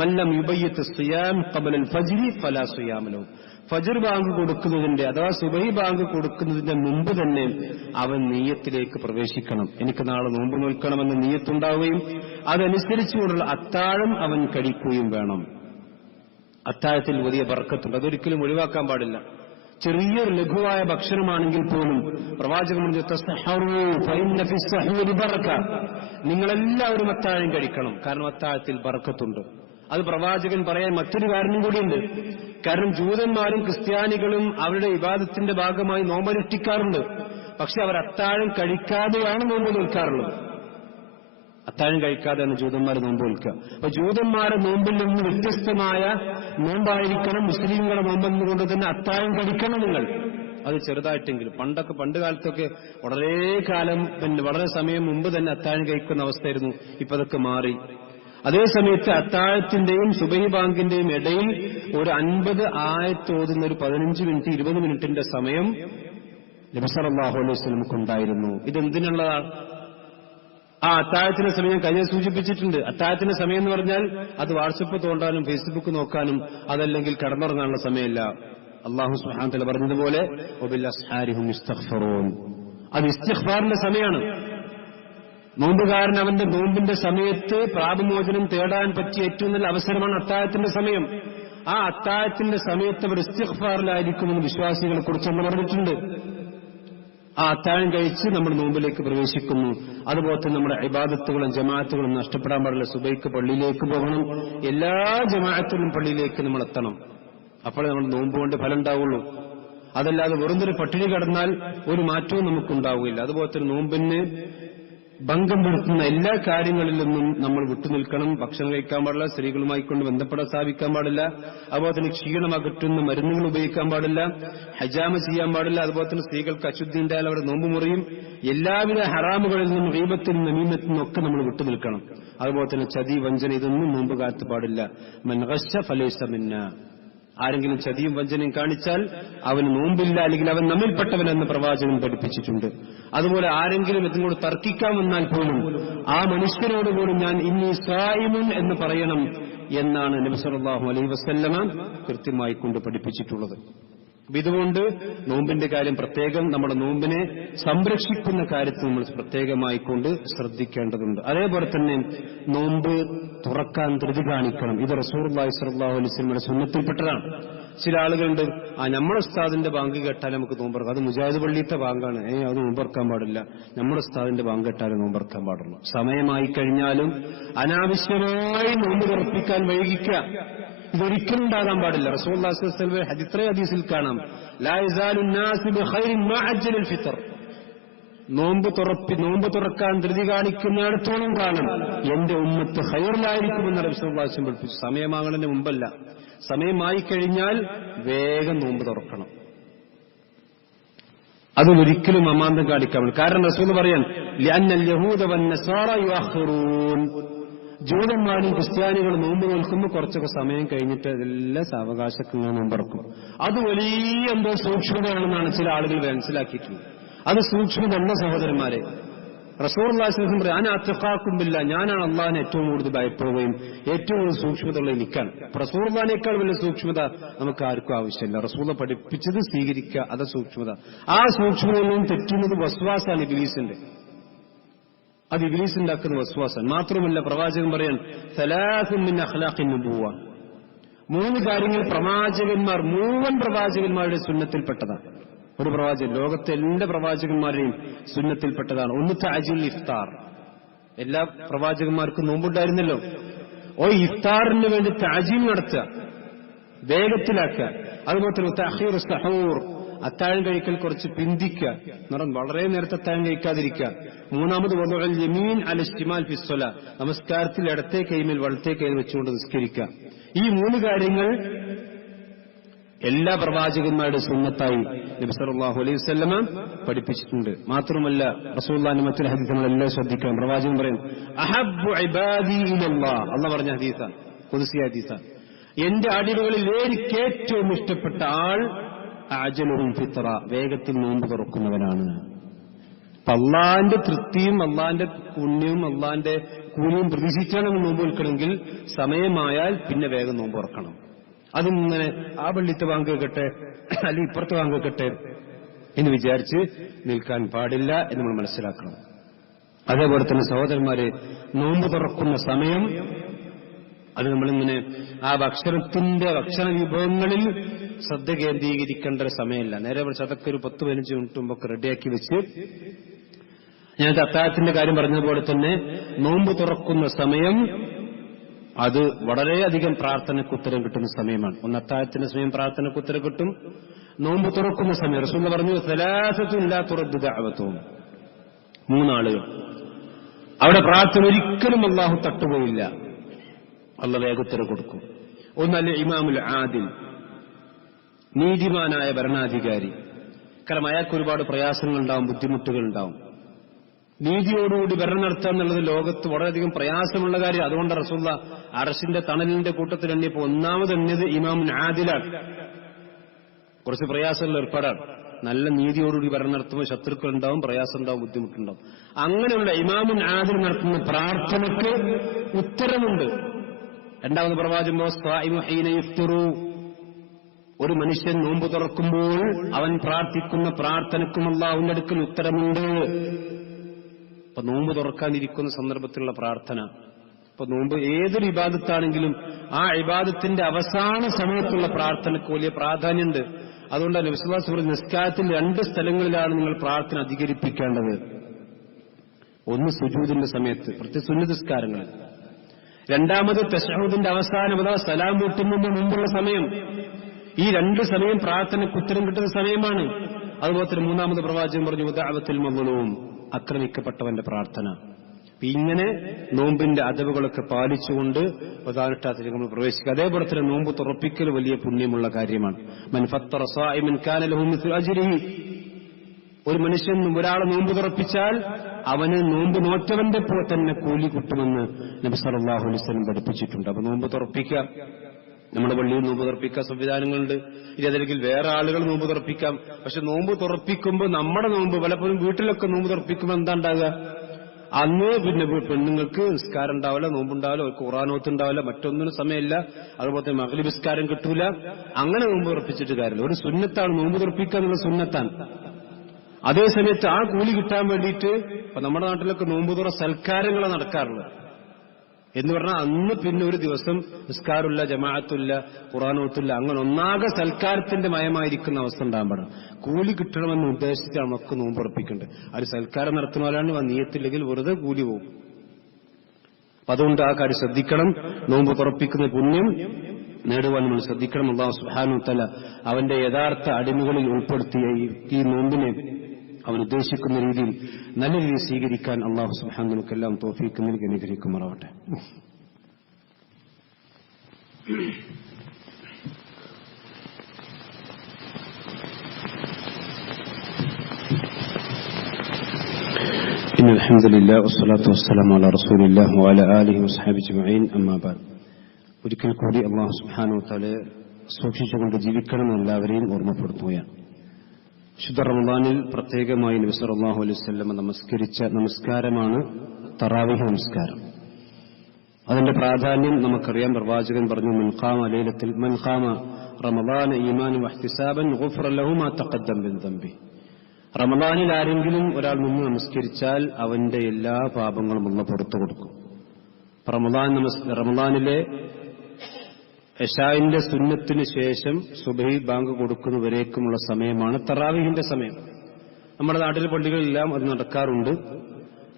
മല്ലം യുബയ്യിത്ത് സിയാം ഖബലൽ ഫജ്രി ഫലാ സിയാമ ലഹു, ഫജ്ർ ബാങ്ക് കൊടുക്കുന്നതിന്റെ അഥവാ സുബഹി ബാങ്ക് കൊടുക്കുന്നതിന്റെ മുമ്പ് തന്നെ അവൻ നിയ്യത്തിലേക്ക് പ്രവേശിക്കണം. എനിക്ക് നാളെ നോമ്പ് നോൽക്കണമെന്ന് നിയ്യത്തുണ്ടാവുകയും അതനുസരിച്ചുകൊണ്ടുള്ള അത്താഴം അവൻ കഴിക്കുകയും വേണം. അത്താഴത്തിൽ വലിയ ബർക്കത്തുണ്ട്, അതൊരിക്കലും ഒഴിവാക്കാൻ പാടില്ല. ചെറിയൊരു ലഘുവായ ഭക്ഷണമാണെങ്കിൽ പോലും പ്രവാചകൻ നിങ്ങളെല്ലാവരും അത്താഴം കഴിക്കണം, കാരണം അത്താഴത്തിൽ ബർക്കത്തുണ്ട്. അത് പ്രവാചകൻ പറയാൻ മറ്റൊരു കാരണം കൂടിയുണ്ട്. കാരണം ജൂതന്മാരും ക്രിസ്ത്യാനികളും അവരുടെ ഇബാദത്തിന്റെ ഭാഗമായി നോമ്പനുഷ്ഠിക്കാറുണ്ട്. പക്ഷെ അവർ അത്താഴം കഴിക്കാതെയാണ് നോമ്പ് നിൽക്കാറുള്ളത്. അത്താഴം കഴിക്കാതെയാണ് ജൂതന്മാർ നോമ്പ് നിൽക്കുക. അപ്പൊ ജൂതന്മാരെ നോമ്പിൽ നിന്ന് വ്യത്യസ്തമായ നോമ്പായിരിക്കണം മുസ്ലിങ്ങളുടെ നോമ്പെന്നുകൊണ്ട് തന്നെ അത്താഴം കഴിക്കണം നിങ്ങൾ. അത് ചെറുതായിട്ടെങ്കിലും. പണ്ട് കാലത്തൊക്കെ വളരെ സമയം മുമ്പ് തന്നെ അത്താഴം കഴിക്കുന്ന അവസ്ഥയായിരുന്നു. ഇപ്പൊ അതൊക്കെ മാറി. അതേ സമയത്ത് അത്താഴത്തിന്റെയും സുബഹി ബാങ്കിന്റെയും ഇടയിൽ ഒരു 50 ആയത്ത് ഓതുന്ന ഒരു 15 മിനിറ്റ് 20 മിനിറ്റിന്റെ സമയം നബി സല്ലല്ലാഹു അലൈഹി വസല്ലമക്ക് ഉണ്ടായിരുന്നു. ഇതെന്തിനുള്ളതാണ്? ആ അത്താഴത്തിന്റെ സമയം കഴിഞ്ഞ സൂചിപ്പിച്ചിട്ടുണ്ട്. അത്താഴത്തിന്റെ സമയം എന്ന് പറഞ്ഞാൽ അത് വാട്സപ്പ് തോണ്ടാനും ഫേസ്ബുക്ക് നോക്കാനും അതല്ലെങ്കിൽ കടന്നുറങ്ങാനുള്ള സമയമല്ല. അല്ലാഹു സുബ്ഹാനഹു വ തആല പറഞ്ഞതുപോലെ വബിൽ അസ്ഹാരിഹും യസ്തഗ്ഫിറൂൻ, അത് ഇസ്തിഗ്ഫാറിന്റെ സമയമാണ്. നോമ്പുകാരൻ അവന്റെ നോമ്പിന്റെ സമയത്ത് പാപമോചനം തേടാൻ പറ്റിയ ഏറ്റവും നല്ല അവസരമാണ് അത്താഴത്തിന്റെ സമയം. ആ അത്താഴത്തിന്റെ സമയത്ത് അവർ ഇസ്തിഗ്ഫാറിലായിരിക്കുമെന്ന് വിശ്വാസികളെ കുറിച്ച് നമ്മൾ പറഞ്ഞിട്ടുണ്ട്. ആ അത്താഴം കഴിച്ച് നമ്മൾ നോമ്പിലേക്ക് പ്രവേശിക്കുന്നു. അതുപോലെ തന്നെ നമ്മുടെ ഇബാദത്തുകളും ജമാഅത്തുകളും നഷ്ടപ്പെടാൻ പാടില്ല. സുബൈക്ക് പള്ളിയിലേക്ക് പോകണം. എല്ലാ ജമാഅത്തിലും പള്ളിയിലേക്ക് നമ്മൾ എത്തണം. അപ്പോഴേ നമ്മൾ നോമ്പ് കൊണ്ട് ഫലം ഉണ്ടാവുള്ളൂ. അതല്ലാതെ വെറുതൊരു പട്ടിണി കിടന്നാൽ ഒരു മാറ്റവും നമുക്കുണ്ടാവുകയില്ല. അതുപോലെ തന്നെ നോമ്പിന് ഭംഗം വരുത്തുന്ന എല്ലാ കാര്യങ്ങളിൽ നിന്നും നമ്മൾ വിട്ടുനിൽക്കണം. ഭക്ഷണം കഴിക്കാൻ പാടില്ല, സ്ത്രീകളുമായി കൊണ്ട് ബന്ധപ്പെടാൻ സ്ഥാപിക്കാൻ പാടില്ല, അതുപോലെ തന്നെ ക്ഷീണം അകറ്റുന്ന മരുന്നുകൾ ഉപയോഗിക്കാൻ പാടില്ല, ഹജാമ ചെയ്യാൻ പാടില്ല. അതുപോലെ തന്നെ സ്ത്രീകൾക്ക് അശുദ്ധി ഉണ്ടായാൽ അവർ നോമ്പ് മുറിയും. എല്ലാവിധ ഹറാമുകളിൽ നിന്നും ഗീബത്തിൽ നിന്നും നമീമത്തിൽ നിന്നും ഒക്കെ നമ്മൾ വിട്ടുനിൽക്കണം. അതുപോലെ തന്നെ ചതി, വഞ്ചന, ഇതൊന്നും നോമ്പ് കാലത്ത് പാടില്ല. മൻ ഗശ്ശ ഫലൈസ മിന്നാ. ആരെങ്കിലും ചതിയും വഞ്ചനയും കാണിച്ചാൽ അവന് നോമ്പില്ല, അല്ലെങ്കിൽ അവൻ നമ്മിൽപ്പെട്ടവനെന്ന് പ്രവാചകൻ പഠിപ്പിച്ചിട്ടുണ്ട്. അതുപോലെ ആരെങ്കിലും ഇതിനോട് തർക്കിക്കാൻ വന്നാൽ പോലും ആ മനുഷ്യരോട് പോലും ഞാൻ ഇന്നി സായിമുൻ എന്ന് പറയണം എന്നാണ് നബി സല്ലല്ലാഹു അലൈഹി വസല്ലമ കൃത്യമായി കൊണ്ട് പഠിപ്പിച്ചിട്ടുള്ളത്. ഇതുകൊണ്ട് നോമ്പിന്റെ കാര്യം പ്രത്യേകം, നമ്മുടെ നോമ്പിനെ സംരക്ഷിക്കുന്ന കാര്യത്തിൽ നമ്മൾ പ്രത്യേകമായി കൊണ്ട് ശ്രദ്ധിക്കേണ്ടതുണ്ട്. അതേപോലെ തന്നെ നോമ്പ് തുറക്കാൻ ധൃതി കാണിക്കണം. ഇത് റസൂലുള്ളാഹി സ്വല്ലല്ലാഹു അലൈഹി വസല്ലമയുടെ സുന്നത്തിൽപ്പെട്ടതാണ്. ചില ആളുകളുണ്ട്, നമ്മുടെ ഉസ്താദിന്റെ ബാങ്ക് കേട്ടാൽ നമുക്ക് നോമ്പറക്കാം, അത് മുജാഹിദ് പള്ളിയിലത്തെ ബാങ്കാണ്, അത് നോമ്പറക്കാൻ പാടില്ല, നമ്മുടെ ഉസ്താദിന്റെ ബാങ്ക് കേട്ടാലും നോമ്പറക്കാൻ പാടുള്ളൂ. സമയമായി കഴിഞ്ഞാലും അനാവശ്യമായി നോമ്പ് തുറപ്പിക്കാൻ വൈകിക്കുക, ഇതൊരിക്കലും ഉണ്ടാകാൻ പാടില്ല. റസൂലുള്ളാഹി സ്വല്ലല്ലാഹു അലൈഹി വസല്ലം ഇത്രയും ഹദീസിൽ കാണാം, ലാ യസാലു നാസു ബിഖൈരിൻ മാ അജ്ജലൽ ഫിത്ർ. നോമ്പ് തുറക്കാൻ ധൃതി കാണിക്കുന്നിടത്തോളം കാലം എന്റെ ഉമ്മത്ത് ഖൈറിലായിരിക്കുമെന്ന് റസൂലുള്ളാഹി സ്വല്ലല്ലാഹു അലൈഹി വസല്ലം പഠിപ്പിച്ചു. സമയമാകുന്നതിന് മുമ്പല്ല, സമയമായി കഴിഞ്ഞാൽ വേഗം നോമ്പ് തുറക്കണം. അതൊരിക്കലും അമാന്തം കാണിക്കാൻ പറ്റില്ല. കാരണം റസൂൽ പറയാൻ ലിഅന്നൽ യഹൂദ വന്നസാറ യുഅഖിറൂൻ. ജൂതന്മാരും ക്രിസ്ത്യാനികളും നോമ്പ് നോൽക്കുമ്പോൾ കുറച്ചൊക്കെ സമയം കഴിഞ്ഞിട്ട് അതെല്ലാം സാവകാശത്തിൽ നോമ്പറക്കും. അത് വലിയ എന്തോ സൂക്ഷ്മതയാണെന്നാണ് ചില ആളുകൾ മനസ്സിലാക്കിയിട്ടുള്ളത്. അത് സൂക്ഷ്മതല്ല സഹോദരന്മാരെ. റസൂലുള്ളാഹി സ്വല്ലല്ലാഹു അലൈഹി വസല്ലം പറയാൻ അത്ഖാക്കും ബില്ലാഹ്, ഞാനാണ് അള്ളാഹിനെ ഏറ്റവും കൂടുതൽ ഭയപ്പെടുകയും ഏറ്റവും കൂടുതൽ സൂക്ഷ്മതയുള്ള എനിക്കാണ്. റസൂലുള്ളാഹിനേക്കാൾ വലിയ സൂക്ഷ്മത നമുക്ക് ആർക്കും ആവശ്യമില്ല. റസൂൽ പഠിപ്പിച്ചത് സ്വീകരിക്കുക, അത് സൂക്ഷ്മത. ആ സൂക്ഷ്മതയിൽ നിന്നും തെറ്റുന്നത് വസ്വാസാണ്, ഇബ്ലീസിന്റെ. അത് ഇബ്ലീസ് ഉണ്ടാക്കുന്ന വസ്വാസാണ്. മാത്രമല്ല പ്രവാചകൻ പറയാൻ സലാസുൻ മിൻ അഖ്ലാഖിൻ നുബുവ്വ, 3 കാര്യങ്ങൾ മുഴുവൻ പ്രവാചകന്മാരുടെ സുന്നത്തിൽപ്പെട്ടതാണ്. ഒരു പ്രവാചകൻ, ലോകത്തെ എല്ലാ പ്രവാചകന്മാരുടെയും സുന്നത്തിൽപ്പെട്ടതാണ്. ഒന്ന് തഅജീൽ ഇഫ്താർ. എല്ലാ പ്രവാചകന്മാർക്കും നോമ്പുണ്ടായിരുന്നല്ലോ. ഇഫ്താറിന് വേണ്ടി തഅജീൽ നടത്തുക, വേഗത്തിലാക്കുക. അതുപോലെ തന്നെ തഅഖീറു സഹൂർ, അത്താഴം കഴിക്കൽ കുറച്ച് പിന്തിക്കുക, വളരെ നേരത്തെ അത്താഴം കഴിക്കാതിരിക്കുക. മൂന്നാമത് വദഉൽ യമീൻ അല ഇസ്തിമാൽ ഫി സ്വലാ, നമസ്കാരത്തിൽ ഇടത്തെ കൈമേൽ വലത്തെ കൈയിൽ വെച്ചുകൊണ്ട് നിസ്കരിക്കുക. ഈ 3 കാര്യങ്ങൾ എല്ലാ പ്രവാചകന്മാരുടെ സുന്നത്തായി നബി സല്ലല്ലാഹു അലൈഹി വസല്ലമ പഠിപ്പിച്ചിട്ടുണ്ട്. മാത്രമല്ല റസൂലുള്ളാഹിന്റെ മറ്റൊരു ഹദീസ് നമ്മളെല്ലാം ശ്രദ്ധിക്കണം. പ്രവാചകൻ പറയും അഹബ്ബു ഇബാദി ഇലല്ലാഹ്, അല്ലാഹു പറഞ്ഞ ഹദീസാണ്, ഖുദ്സി ഹദീസാണ്. എന്റെ അടിമകളിൽ എനിക്ക് ഏറ്റവും ഇഷ്ടപ്പെട്ട ആൾ അജലുഹും ഫിത്ര, വേഗത്തിൽ നോമ്പ് തുറക്കുന്നവനാണ്. അള്ളാന്റെ തൃപ്തിയും അള്ളാന്റെ പുണ്യവും അള്ളാന്റെ കൂലിയും പ്രതീക്ഷിച്ചാണ് നോമ്പ് നിൽക്കണമെങ്കിൽ സമയമായാൽ പിന്നെ വേഗം നോമ്പ് തുറക്കണം. അതിങ്ങനെ ആ പള്ളിത്തെ ബാങ്ക് കേട്ടെ അല്ലെങ്കിൽ ഇപ്പുറത്തെ ബാങ്ക് കേട്ടെ എന്ന് വിചാരിച്ച് നിൽക്കാൻ പാടില്ല എന്ന് നമ്മൾ മനസ്സിലാക്കണം. അതേപോലെ തന്നെ സഹോദരന്മാരെ, നോമ്പ് തുറക്കുന്ന സമയം അത് നമ്മളിങ്ങനെ ആ ഭക്ഷണ വിഭവങ്ങളിൽ ശ്രദ്ധ കേന്ദ്രീകരിക്കേണ്ട ഒരു സമയമല്ല. നേരെ മറിച്ച് അതൊക്കെ ഒരു 10-15 മിനിറ്റ് മുമ്പൊക്കെ റെഡിയാക്കി വെച്ച്, ഞാൻ അത്താഴത്തിന്റെ കാര്യം പറഞ്ഞതുപോലെ തന്നെ നോമ്പ് തുറക്കുന്ന സമയം അത് വളരെയധികം പ്രാർത്ഥനയ്ക്ക് ഉത്തരം കിട്ടുന്ന സമയമാണ്. ഒന്ന് അത്താഴത്തിന്റെ സമയം പ്രാർത്ഥനയ്ക്ക് ഉത്തരം കിട്ടും. നോമ്പ് തുറക്കുന്ന സമയം റസൂൽ പറഞ്ഞു സലാസത്തുൻ ലാ തുറദ്ദു ദഅവതുഹും, 3 ആളുകൾ അവിടെ പ്രാർത്ഥന ഒരിക്കലും അല്ലാഹു തട്ടുപോയില്ല, അല്ലാഹു വേഗുത്തരം കൊടുക്കും. ഒന്നല്ല ഇമാമുൽ ആദിൽ, നീതിമാനായ ഭരണാധികാരി. കാരണം അയാൾക്ക് ഒരുപാട് പ്രയാസങ്ങൾ ഉണ്ടാവും, ബുദ്ധിമുട്ടുകൾ ഉണ്ടാവും. നീതിയോടുകൂടി ഭരണം നടത്തുക എന്നുള്ളത് ലോകത്ത് വളരെയധികം പ്രയാസമുള്ള കാര്യം. അതുകൊണ്ട് റസൂലുള്ള അർശിന്റെ തണലിന്റെ കൂട്ടത്തിൽ എണ്ണിയപ്പോൾ ഒന്നാമത് എണ്ണിയത് ഇമാമുൻ ആദിലാണ്. കുറച്ച് പ്രയാസമുള്ള ഏർപ്പാടാണ്. നല്ല നീതിയോടുകൂടി ഭരണം നടത്തുമ്പോൾ ശത്രുക്കൾ ഉണ്ടാവും, പ്രയാസം ഉണ്ടാവും, ബുദ്ധിമുട്ടുണ്ടാവും. അങ്ങനെയുള്ള ഇമാമുൻ ആദിൽ നടത്തുന്ന പ്രാർത്ഥനയ്ക്ക് ഉത്തരമുണ്ട്. രണ്ടാമത് പ്രവാചകൻ ഒരു മനുഷ്യൻ നോമ്പ് തുറക്കുമ്പോൾ അവൻ പ്രാർത്ഥിക്കുന്ന പ്രാർത്ഥനയ്ക്കും അല്ലാഹുവിന്റെ അടുക്കൽ ഉത്തരമുണ്ട്. ഇപ്പൊ നോമ്പ് തുറക്കാനിരിക്കുന്ന സന്ദർഭത്തിലുള്ള പ്രാർത്ഥന, ഇപ്പൊ നോമ്പ് ഏതൊരു ഇബാദത്താണെങ്കിലും ആ ഇബാദത്തിന്റെ അവസാന സമയത്തുള്ള പ്രാർത്ഥനയ്ക്ക് വലിയ പ്രാധാന്യമുണ്ട്. അതുകൊണ്ടാണ് നബി സല്ലല്ലാഹു അലൈഹി വസല്ലം നിസ്കാരത്തിൽ 2 സ്ഥലങ്ങളിലാണ് നിങ്ങൾ പ്രാർത്ഥന അധികരിപ്പിക്കേണ്ടത്. ഒന്ന് സുജൂദിന്റെ സമയത്ത്, പ്രത്യേക സുന്നത്ത് നിസ്കാരങ്ങളിൽ. രണ്ടാമത് തശഹൂദിന്റെ അവസാനം, അഥവാ സലാം വീട്ടുന്നതിന് മുമ്പുള്ള സമയം. ഈ 2 സമയം പ്രാർത്ഥനയ്ക്ക് ഉത്തരം കിട്ടുന്ന സമയമാണ്. അതുപോലെ തന്നെ മൂന്നാമത് പ്രവാചകൻ പറഞ്ഞു ദഅവത്തുൽ മദ്ലൂം, ആക്രമിക്കപ്പെട്ടവന്റെ പ്രാർത്ഥന. ഇങ്ങനെ നോമ്പിന്റെ അദബുകളൊക്കെ പാലിച്ചുകൊണ്ട് പ്രധാനത്തിൽ നമ്മൾ പ്രവേശിക്കുക. അതേപോലെ തന്നെ നോമ്പ് തുറപ്പിക്കൽ വലിയ പുണ്യമുള്ള കാര്യമാണ്. മൻ ഫത്തറ സായിമൻ കാന ലഹു മിസ്ലു അജ്രിഹി, ഒരു മനുഷ്യൻ ഒരാളെ നോമ്പ് തുറപ്പിച്ചാൽ അവന് നോമ്പ് നോറ്റവന്റെ തന്നെ കൂലി കിട്ടുമെന്ന് നബി സല്ലല്ലാഹു അലൈഹി വസല്ലം പഠിപ്പിച്ചിട്ടുണ്ട്. അപ്പൊ നോമ്പ് തുറപ്പിക്കാം, നമ്മുടെ പള്ളിയിൽ നോമ്പ് തുറപ്പിക്കാൻ സംവിധാനങ്ങളുണ്ട്. ഇനി അതല്ലെങ്കിൽ വേറെ ആളുകൾ നോമ്പ് തുറപ്പിക്കാം. പക്ഷെ നോമ്പ് തുറപ്പിക്കുമ്പോൾ നമ്മുടെ നോമ്പ് പലപ്പോഴും വീട്ടിലൊക്കെ നോമ്പ് തുറപ്പിക്കുമ്പോൾ എന്താ ഉണ്ടാകുക, അന്ന് പിന്നെ പെണ്ണുങ്ങൾക്ക് നിസ്കാരം ഉണ്ടാവില്ല, നോമ്പുണ്ടാവില്ല, ഒരു ഖുർആനോത്ത് ഉണ്ടാവില്ല, മറ്റൊന്നിനും സമയമില്ല, അതുപോലെ തന്നെ മഗ്‌രിബ് നിസ്കാരം കിട്ടൂല. അങ്ങനെ നോമ്പ് തുറപ്പിച്ചിട്ട് കാര്യമില്ല. ഒരു സുന്നത്താണ് നോമ്പ് തുറപ്പിക്കുക എന്നുള്ള സുന്നത്താണ്. അതേ സമയത്ത് ആ കൂലി കിട്ടാൻ വേണ്ടിയിട്ട് ഇപ്പൊ നമ്മുടെ നാട്ടിലൊക്കെ നോമ്പ് തുറ സൽക്കാരങ്ങൾ നടക്കാറുള്ളത് എന്ന് പറഞ്ഞാൽ അന്ന് പിന്നെ ഒരു ദിവസം നിസ്കാരമില്ല, ജമാഅത്തില്ല, ഖുർആനോത്തില്ല, അങ്ങനെ ഒന്നാകെ സൽക്കാരത്തിന്റെ മയമായിരിക്കുന്ന അവസ്ഥ ഉണ്ടാകാൻ പാടില്ല. കൂലി കിട്ടണമെന്ന് ഉദ്ദേശിച്ചാണ് നമുക്ക് നോമ്പ് ഉറപ്പിക്കേണ്ടത്. അത് സൽക്കാരം നടത്തുന്നവരാണ് നീയത്തില്ലെങ്കിൽ വെറുതെ കൂലി പോകും. അപ്പൊ അതുകൊണ്ട് ആ കാര്യം ശ്രദ്ധിക്കണം. നോമ്പ് തുറപ്പിക്കുന്ന പുണ്യം നേടുവാൻ നമ്മൾ ശ്രദ്ധിക്കണം. അല്ലാഹു സുബ്ഹാനഹു വ തആല അവന്റെ യഥാർത്ഥ അടിമകളിൽ ഉൾപ്പെടുത്തിയ ഈ നോമ്പിനെ അവൻ ഉദ്ദേശിക്കുന്ന രീതിയിൽ നല്ല രീതിയിൽ സ്വീകരിക്കാൻ അല്ലാഹു സുബ്ഹാനഹു നമുക്കെല്ലാം തൗഫീഖ് നൽകി അനുഗ്രഹിക്കുമാറാവട്ടെ. ഇന്നൽ ഹംദുലില്ലാഹി വസ്സലാത്തു വസ്സലാമു അലാ റസൂലില്ലാഹി വഅലാ ആലിഹി വസ്ഹബിഹി അജ്മഈൻ. അമ്മാ ബഅദ്. ഒരിക്കൽ കൂടി അല്ലാഹു സുബ്ഹാനഹു വ തആല സൂക്ഷിച്ചുകൊണ്ട് ജീവിക്കണമെന്ന് എല്ലാവരെയും ഓർമ്മപ്പെടുത്തുകയാണ്. ശുദ്ധ റമദാനിൽ പ്രത്യേകമായി നബി സല്ലല്ലാഹു അലൈഹി വസല്ലം നമസ്കരിച്ച നമസ്കാരമാണ് തറാവീഹ് നമസ്കാരം. അതിന്റെ പ്രാധാന്യം നമുക്കറിയാം. പ്രവാചകൻ പറഞ്ഞു മൻ ഖാമ റമദാന ഈമാനൻ വഹ്തിസാബൻ ഗുഫിറ ലഹു മാ തഖദ്ദമ മിൻ ദംബി. റമദാനിൽ ആരെങ്കിലും ഒരാൾ നിന്ന് നമസ്കരിച്ചാൽ അവന്റെ എല്ലാ പാപങ്ങളും അല്ലാഹു പുറത്തു കൊടുക്കും. റമദാനിലെ ഇശാഇന്റെ സുന്നത്തിന് ശേഷം സുബഹി ബാങ്ക് കൊടുക്കുന്നവരേക്കുമുള്ള സമയമാണ് തറാവീഹിന്റെ സമയം. നമ്മുടെ നാട്ടിലെ പള്ളികളിലെല്ലാം അത് നടക്കാറുണ്ട്.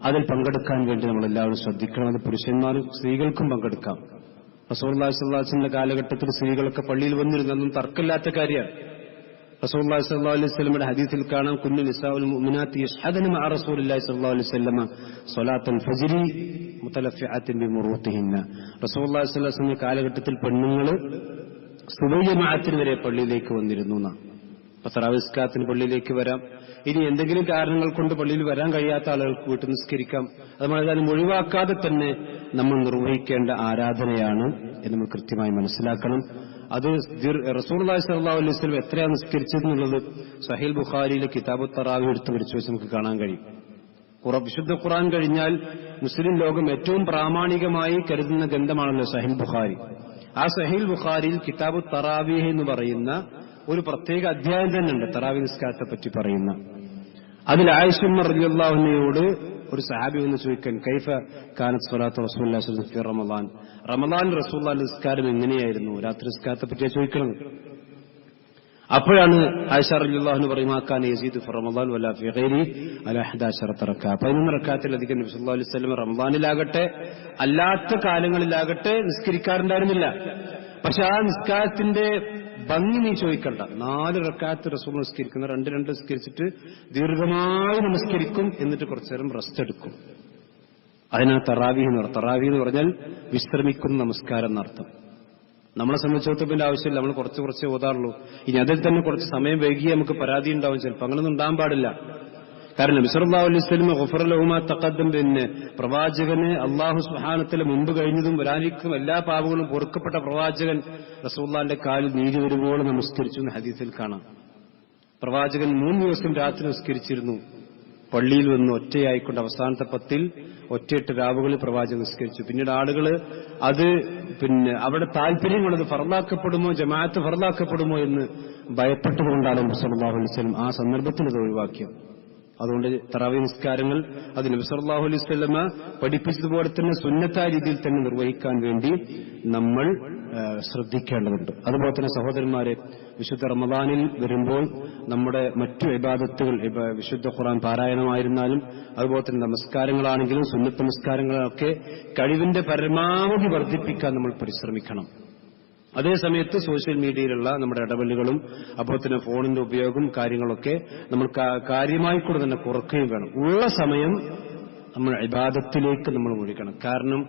അതിൽ പങ്കെടുക്കാൻ വേണ്ടി നമ്മളെല്ലാവരും ശ്രദ്ധിക്കണം. അത് പുരുഷന്മാരും സ്ത്രീകൾക്കും പങ്കെടുക്കാം. റസൂലുള്ളാഹി സ്വല്ലല്ലാഹു അലൈഹി വസല്ലം കാലഘട്ടത്തിൽ സ്ത്രീകളൊക്കെ പള്ളിയിൽ വന്നിരുന്നതൊന്നും തർക്കമില്ലാത്ത കാര്യമാണ്. റസൂലുള്ളാഹി സ്വല്ലല്ലാഹു അലൈഹി വസല്ലമയുടെ ഹദീസിൽ കാണാം കുല്ലു നിസാഉൽ മുഅ്മിനാത്തി യശ്ഹദന മഅ റസൂലില്ലാഹി സ്വല്ലല്ലാഹു അലൈഹി വസല്ലമ സ്വലാത്തുൽ ഫജ്രി മുതലഫിഅത്തിൻ ബിമുറൂത്തിഹിന്ന. റസൂലുള്ളാഹി സ്വല്ലല്ലാഹു അലൈഹി വസല്ലം കാലഘട്ടത്തിൽ പെണ്ണുങ്ങൾ സുബഹി ജമാഅത്തിന് വരെ പള്ളിയിലേക്ക് വന്നിരുന്നു എന്നാണ്. അപ്പൊ തറാവീഹ് നിസ്കാരത്തിന് പള്ളിയിലേക്ക് വരാം. ഇനി എന്തെങ്കിലും കാരണങ്ങൾ കൊണ്ട് പള്ളിയിൽ വരാൻ കഴിയാത്ത ആളുകൾക്ക് വീട്ടിൽ നിസ്കരിക്കാം. അത് നമ്മളേതായാലും ഒഴിവാക്കാതെ തന്നെ നമ്മൾ നിർവഹിക്കേണ്ട ആരാധനയാണ് എന്ന് നമ്മൾ കൃത്യമായി മനസ്സിലാക്കണം. അത് റസൂലുള്ളാഹി സ്വല്ലല്ലാഹു അലൈഹി വസല്ലം എത്രയാണ് നിസ്കരിച്ചതെന്നുള്ളത് സഹീഹ് ബുഖാരിയിലെ കിതാബുത്ത് തറാവീഹ് എടുത്ത് പരിശോധിച്ച് വെച്ച് നമുക്ക് കാണാൻ കഴിയും. വിശുദ്ധ ഖുർആൻ കഴിഞ്ഞാൽ മുസ്ലിം ലോകം ഏറ്റവും പ്രാമാണികമായി കരുതുന്ന ഗ്രന്ഥമാണല്ലോ സഹീഹ് ബുഖാരി. ആ സഹീഹ് ബുഖാരിയിൽ കിതാബുത്ത് തറാവീഹ് എന്ന് പറയുന്ന ഒരു പ്രത്യേക അധ്യായം തന്നെ ഉണ്ട് തറാവീഹ് നിസ്കാരത്തെ പറ്റി പറയുന്ന. അതിൽ ആയിഷ റളിയല്ലാഹു അൻഹയോട് ഒരു സഹാബി വന്ന് ചോദിക്കാൻ കൈഫ കാനത്ത് സ്വലാത്തു റസൂലുള്ളാഹി സ്വല്ലല്ലാഹു അലൈഹി വസല്ലം ഫി റമളാൻ, റമളാനിൽ റസൂലുള്ളാഹിന്റെ നിസ്കാരം എങ്ങനെയായിരുന്നു, രാത്രി നിസ്കാരത്തെ പറ്റിയാ ചോദിക്കണം. അപ്പോഴാണ് ആയിഷ റളിയല്ലാഹു അൻഹ പറയുക കാന യസീദു ഫി റമളാൻ വലാ ഫി ഗൈരി അലാ 11 റക്അ. 11 റക്അത്തിലധികം നബി സല്ലല്ലാഹു അലൈഹി വസല്ലം റമളാനിലാകട്ടെ അല്ലാത്ത കാലങ്ങളിലാകട്ടെ നിസ്കരിക്കാറുണ്ടായിരുന്നില്ല. പക്ഷെ ആ നിസ്കാരത്തിന്റെ ഭംഗി നീ ചോദിക്കണ്ട. 4 റക്അത്ത് റസൂൽ നിസ്കരിക്കുന്ന 2 നിസ്കരിച്ചിട്ട് ദീർഘമായി നമസ്കരിക്കും, എന്നിട്ട് കുറച്ചു നേരം റെസ്റ്റ് എടുക്കും. അതിനാണ് തറാവീഹ് എന്ന് പറയുന്നത്. തറാവീഹ് എന്ന് പറഞ്ഞാൽ വിശ്രമിക്കുന്ന നമസ്കാരം എന്നർത്ഥം. നമ്മളെ സംബന്ധിച്ചിടത്തോളം പിന്നെ ആവശ്യമില്ല, നമ്മൾ കുറച്ച് ഓതാറുള്ളൂ. ഇനി അതിൽ തന്നെ കുറച്ച് സമയം വൈകി നമുക്ക് പരാതി ഉണ്ടാവും ചിലപ്പോൾ. അങ്ങനൊന്നും ഉണ്ടാകാൻ പാടില്ല. കാരണം നബി സല്ലല്ലാഹു അലൈഹി വസല്ലം ഗുഫിറ ലഹു മാ തഖദ്ദം, പിന്നെ പ്രവാചകന് അല്ലാഹു സുബ്ഹാനഹു വ തആല മുമ്പ് കഴിഞ്ഞതും വരാനിരിക്കും എല്ലാ പാപങ്ങളും പൊറുക്കപ്പെട്ട പ്രവാചകൻ റസൂലുള്ളാഹിന്റെ കാലിൽ നീര് വരുമ്പോൾ നമസ്കരിച്ചു എന്ന് ഹദീസിൽ കാണാം. പ്രവാചകൻ 3 ദിവസം രാത്രി നിസ്കരിച്ചിരുന്നു. പള്ളിയിൽ വന്ന് ഒറ്റയായിക്കൊണ്ട് അവസാനത്തെ 10 ഒറ്റയിട്ട് രാവുകളിൽ പ്രവാചകൻ നിസ്കരിച്ചു. പിന്നീട് ആളുകൾ അത് അവിടെ താല്പര്യം കൊണ്ടത് ഫർളാക്കപ്പെടുമോ, ജമാഅത്ത് ഫർളാക്കപ്പെടുമോ എന്ന് ഭയപ്പെട്ടുകൊണ്ടാണ് നബി സല്ലല്ലാഹു അലൈഹി വസല്ലം ആ സന്ദർഭത്തിൽ അത് ഒഴിവാക്കിയത്. അതുകൊണ്ട് തറാവീഹ് നിസ്കാരങ്ങൾ അത് നബി സല്ലല്ലാഹു അലൈഹി വസല്ലം പഠിപ്പിച്ചതുപോലെ തന്നെ സുന്നത്തായ രീതിയിൽ തന്നെ നിർവഹിക്കാൻ വേണ്ടി നമ്മൾ ശ്രദ്ധിക്കേണ്ടതുണ്ട്. അതുപോലെ തന്നെ സഹോദരന്മാരെ, വിശുദ്ധ റമദാനിൽ വരുമ്പോൾ നമ്മുടെ മറ്റു ഇബാദത്തുകൾ, വിശുദ്ധ ഖുർആൻ പാരായണമായിരുന്നാലും അതുപോലെ തന്നെ നമസ്കാരങ്ങളാണെങ്കിലും സുന്നത്ത് നമസ്കാരങ്ങളൊക്കെ കഴിവിന്റെ പരമാവധി വർദ്ധിപ്പിക്കാൻ നമ്മൾ പരിശ്രമിക്കണം. അതേ സമയത്ത് സോഷ്യൽ മീഡിയയിലുള്ള നമ്മുടെ ഇടപെടലുകളും അപ്പോൾ തന്നെ ഫോണിന്റെ ഉപയോഗം കാര്യങ്ങളൊക്കെ നമ്മൾ കാര്യമായി കൂടെ തന്നെ കുറയ്ക്കുകയും വേണം. ഉള്ള സമയം നമ്മൾ ഇബാദത്തിലേക്ക് നമ്മൾ ഒഴുകണം. കാരണം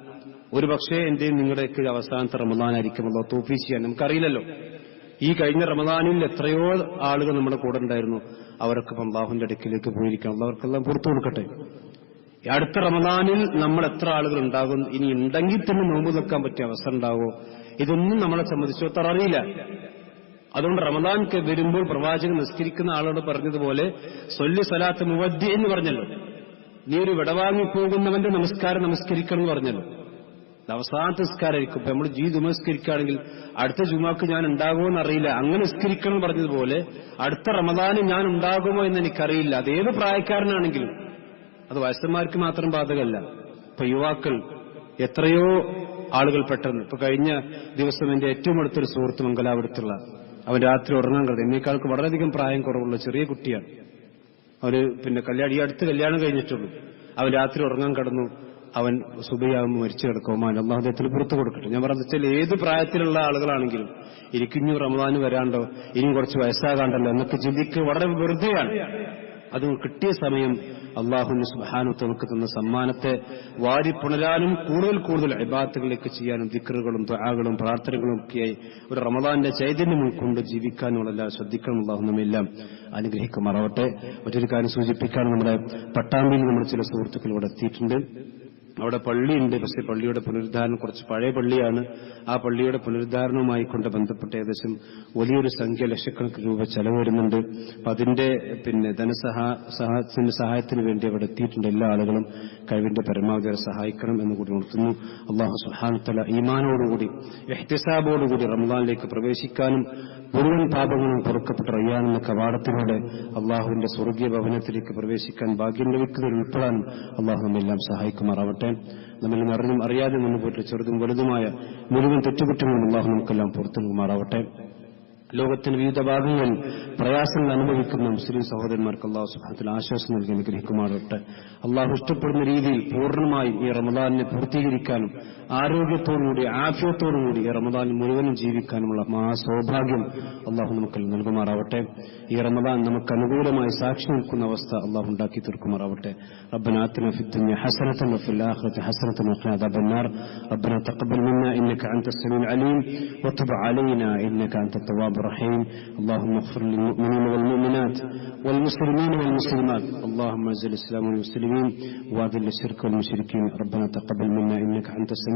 ഒരുപക്ഷെ എന്റെയും നിങ്ങളുടെയൊക്കെ അവസാനത്തെ റമദാനായിരിക്കും അല്ലാഹു തൗഫീഖ് ചെയ്യാൻ, നമുക്കറിയില്ലല്ലോ. ഈ കഴിഞ്ഞ റമദാനിൽ എത്രയോ ആളുകൾ നമ്മുടെ കൂടെ ഉണ്ടായിരുന്നു, അവരൊക്കെ അല്ലാഹുവിന്റെ അടുക്കിലേക്ക് പോയിരിക്കണം. അവർക്കെല്ലാം പുറത്തു കൊടുക്കട്ടെ. അടുത്ത റമദാനിൽ നമ്മൾ എത്ര ആളുകൾ ഉണ്ടാകും, ഇനി ഉണ്ടെങ്കിൽ തന്നെ നോമ്പ് നിൽക്കാൻ പറ്റിയ അവസരം ഉണ്ടാവോ, ഇതൊന്നും നമ്മളെ സംബന്ധിച്ചിടത്തോളം അറിയില്ല. അതുകൊണ്ട് റമദാൻ വരുമ്പോൾ പ്രവാചകൻ നിസ്കരിക്കുന്ന ആളോട് പറഞ്ഞതുപോലെ സൊല്ലി സലാത്ത് മുവദ്ദി എന്ന് പറഞ്ഞല്ലോ, നീ ഒരു വിടവാങ്ങിപ്പോകുന്നവന്റെ നമസ്കാരം നമസ്കരിക്കണം എന്ന് പറഞ്ഞല്ലോ. അവസാനത്തെ നിസ്കാരമായിരിക്കും. ഇപ്പൊ നമ്മൾ നമസ്കരിക്കുകയാണെങ്കിൽ അടുത്ത ജുമാക്ക് ഞാൻ ഉണ്ടാകുമോ എന്നറിയില്ല, അങ്ങനെ നിസ്കരിക്കണം എന്ന് പറഞ്ഞതുപോലെ അടുത്ത റമദാന് ഞാൻ ഉണ്ടാകുമോ എന്ന് എനിക്കറിയില്ല. അതേത് പ്രായക്കാരനാണെങ്കിലും, അത് വയസ്സന്മാർക്ക് മാത്രം ബാധകമല്ല. ഇപ്പൊ യുവാക്കൾ എത്രയോ ആളുകൾ പെട്ടെന്ന്, ഇപ്പൊ കഴിഞ്ഞ ദിവസം എന്റെ ഏറ്റവും അടുത്തൊരു സുഹൃത്ത് മംഗലാപുരത്തുള്ള, അവൻ രാത്രി ഉറങ്ങാൻ കിടന്നു. എന്നേക്കാൾക്ക് വളരെയധികം പ്രായം കുറവുള്ള ചെറിയ കുട്ടിയാണ്. അവന് ഈ അടുത്ത് കല്യാണം കഴിഞ്ഞിട്ടുള്ളൂ. അവൻ രാത്രി ഉറങ്ങാൻ കിടന്നു, അവൻ സുബഹിയാകുമ്പോൾ മരിച്ചു കിടക്കും. അല്ലാഹു അദ്ദേഹത്തിന് പുറത്തു കൊടുക്കട്ടെ. ഞാൻ പറഞ്ഞ വെച്ചാൽ ഏത് പ്രായത്തിലുള്ള ആളുകളാണെങ്കിലും ഇനിക്കിഞ്ഞു റമദാന് വരാണ്ടോ, ഇനിയും കുറച്ച് വയസ്സാകാണ്ടല്ലോ എന്നൊക്കെ ചിന്തിക്കുക വളരെ വെറുതെയാണ്. അത് കിട്ടിയ സമയം അല്ലാഹു സുബ്ഹാനഹു നമുക്ക് തന്ന സമ്മാനത്തെ വാരിപ്പുണരാനും കൂടുതൽ കൂടുതൽ ഇബാദത്തുകളിലേക്ക് ചെയ്യാനും ദിക്റുകളും ദുആകളും പ്രാർത്ഥനകളും ഒക്കെയായി ഒരു റമദാന്റെ ചൈതന്യം ഉൾക്കൊണ്ട് ജീവിക്കാനുമുള്ള ശ്രദ്ധിക്കണം. അല്ലാഹു നമ്മെല്ലാം അനുഗ്രഹിക്കുമാറാവട്ടെ. മറ്റൊരു കാര്യം സൂചിപ്പിക്കാൻ, നമ്മുടെ പട്ടാമ്പിയിൽ നമ്മുടെ ചില സുഹൃത്തുക്കൾ ഇവിടെ എത്തിയിട്ടുണ്ട്. അവിടെ പള്ളിയുണ്ട്, പക്ഷേ പള്ളിയുടെ പുനരുദ്ധാരണം കുറച്ച് പഴയ പള്ളിയാണ്. ആ പള്ളിയുടെ പുനരുദ്ധാരണവുമായി കൊണ്ട് ബന്ധപ്പെട്ട് ഏകദേശം വലിയൊരു സംഖ്യ, ലക്ഷക്കണക്കിന് രൂപ ചെലവ് വരുന്നുണ്ട്. അപ്പൊ അതിന്റെ സഹായത്തിന് വേണ്ടി അവിടെ എത്തിയിട്ടുണ്ട്. എല്ലാ ആളുകളും കഴിവിന്റെ പരമാവധി സഹായിക്കണം എന്ന് കൂടി ഉണർത്തുന്നു. അല്ലാഹു സുബ്ഹാനഹു വ തആല ഈമാനോടുകൂടി ഇഹ്തിസാബോടുകൂടി റമദാനിലേക്ക് പ്രവേശിക്കാനും മുഴുവൻ പാപങ്ങളും പൊറുക്കപ്പെട്ട റയ്യാൻ എന്ന കവാടത്തിലൂടെ അള്ളാഹുവിന്റെ സ്വർഗീയ ഭവനത്തിലേക്ക് പ്രവേശിക്കാൻ ഭാഗ്യം ലഭിക്കുന്നതിൽ ഉൾപ്പെടാൻ അള്ളാഹു നമ്മെല്ലാം സഹായിക്കുമാറാവട്ടെ. നമ്മിൽ നിന്ന് അറിഞ്ഞും അറിയാതെ നിന്ന് പോയിട്ട് ചെറുതും വലുതുമായ മുഴുവൻ തെറ്റുകുറ്റങ്ങളും അള്ളാഹു നമുക്കെല്ലാം പുറത്തു നൽകുമാറാവട്ടെ. ലോകത്തിന്റെ വിവിധ ഭാഗങ്ങളിൽ പ്രയാസങ്ങൾ അനുഭവിക്കുന്ന മുസ്ലിം സഹോദരന്മാർക്ക് അല്ലാഹു സുബ്ഹാനഹു വ തആല ആശ്വാസം നൽകി അനുഗ്രഹിക്കുമാറാവട്ടെ. അള്ളാഹു ഇഷ്ടപ്പെടുന്ന രീതിയിൽ പൂർണ്ണമായി ഈ റമദാനിനെ പൂർത്തീകരിക്കാനും ആരോഗ്യത്തോടുകൂടി ആഫിയത്തോടുകൂടി ഈ റമദാൻ മുഴുവനും ജീവിക്കാനുമുള്ള സൗഭാഗ്യം അള്ളാഹു നമുക്ക് നൽകുമാറാവട്ടെ. ഈ റമദാൻ നമുക്ക് അനുകൂലമായി സാക്ഷി നിൽക്കുന്ന അവസ്ഥ അള്ളാഹു ഉണ്ടാക്കി തീർക്കുമാറാവട്ടെ. ربنا آتنا في الدنيا حسنة وفي الآخرة حسنة وقنا عذاب النار. ربنا تقبل منا إنك أنت السميع العليم وتب علينا إنك أنت التواب الرحيم. اللهم اغفر للمؤمنين والمؤمنات والمسلمين والمسلمات. اللهم اعز الإسلام والمسلمين وأذل الشرك والمشركين. ربنا تقبل منا إنك أنت السميع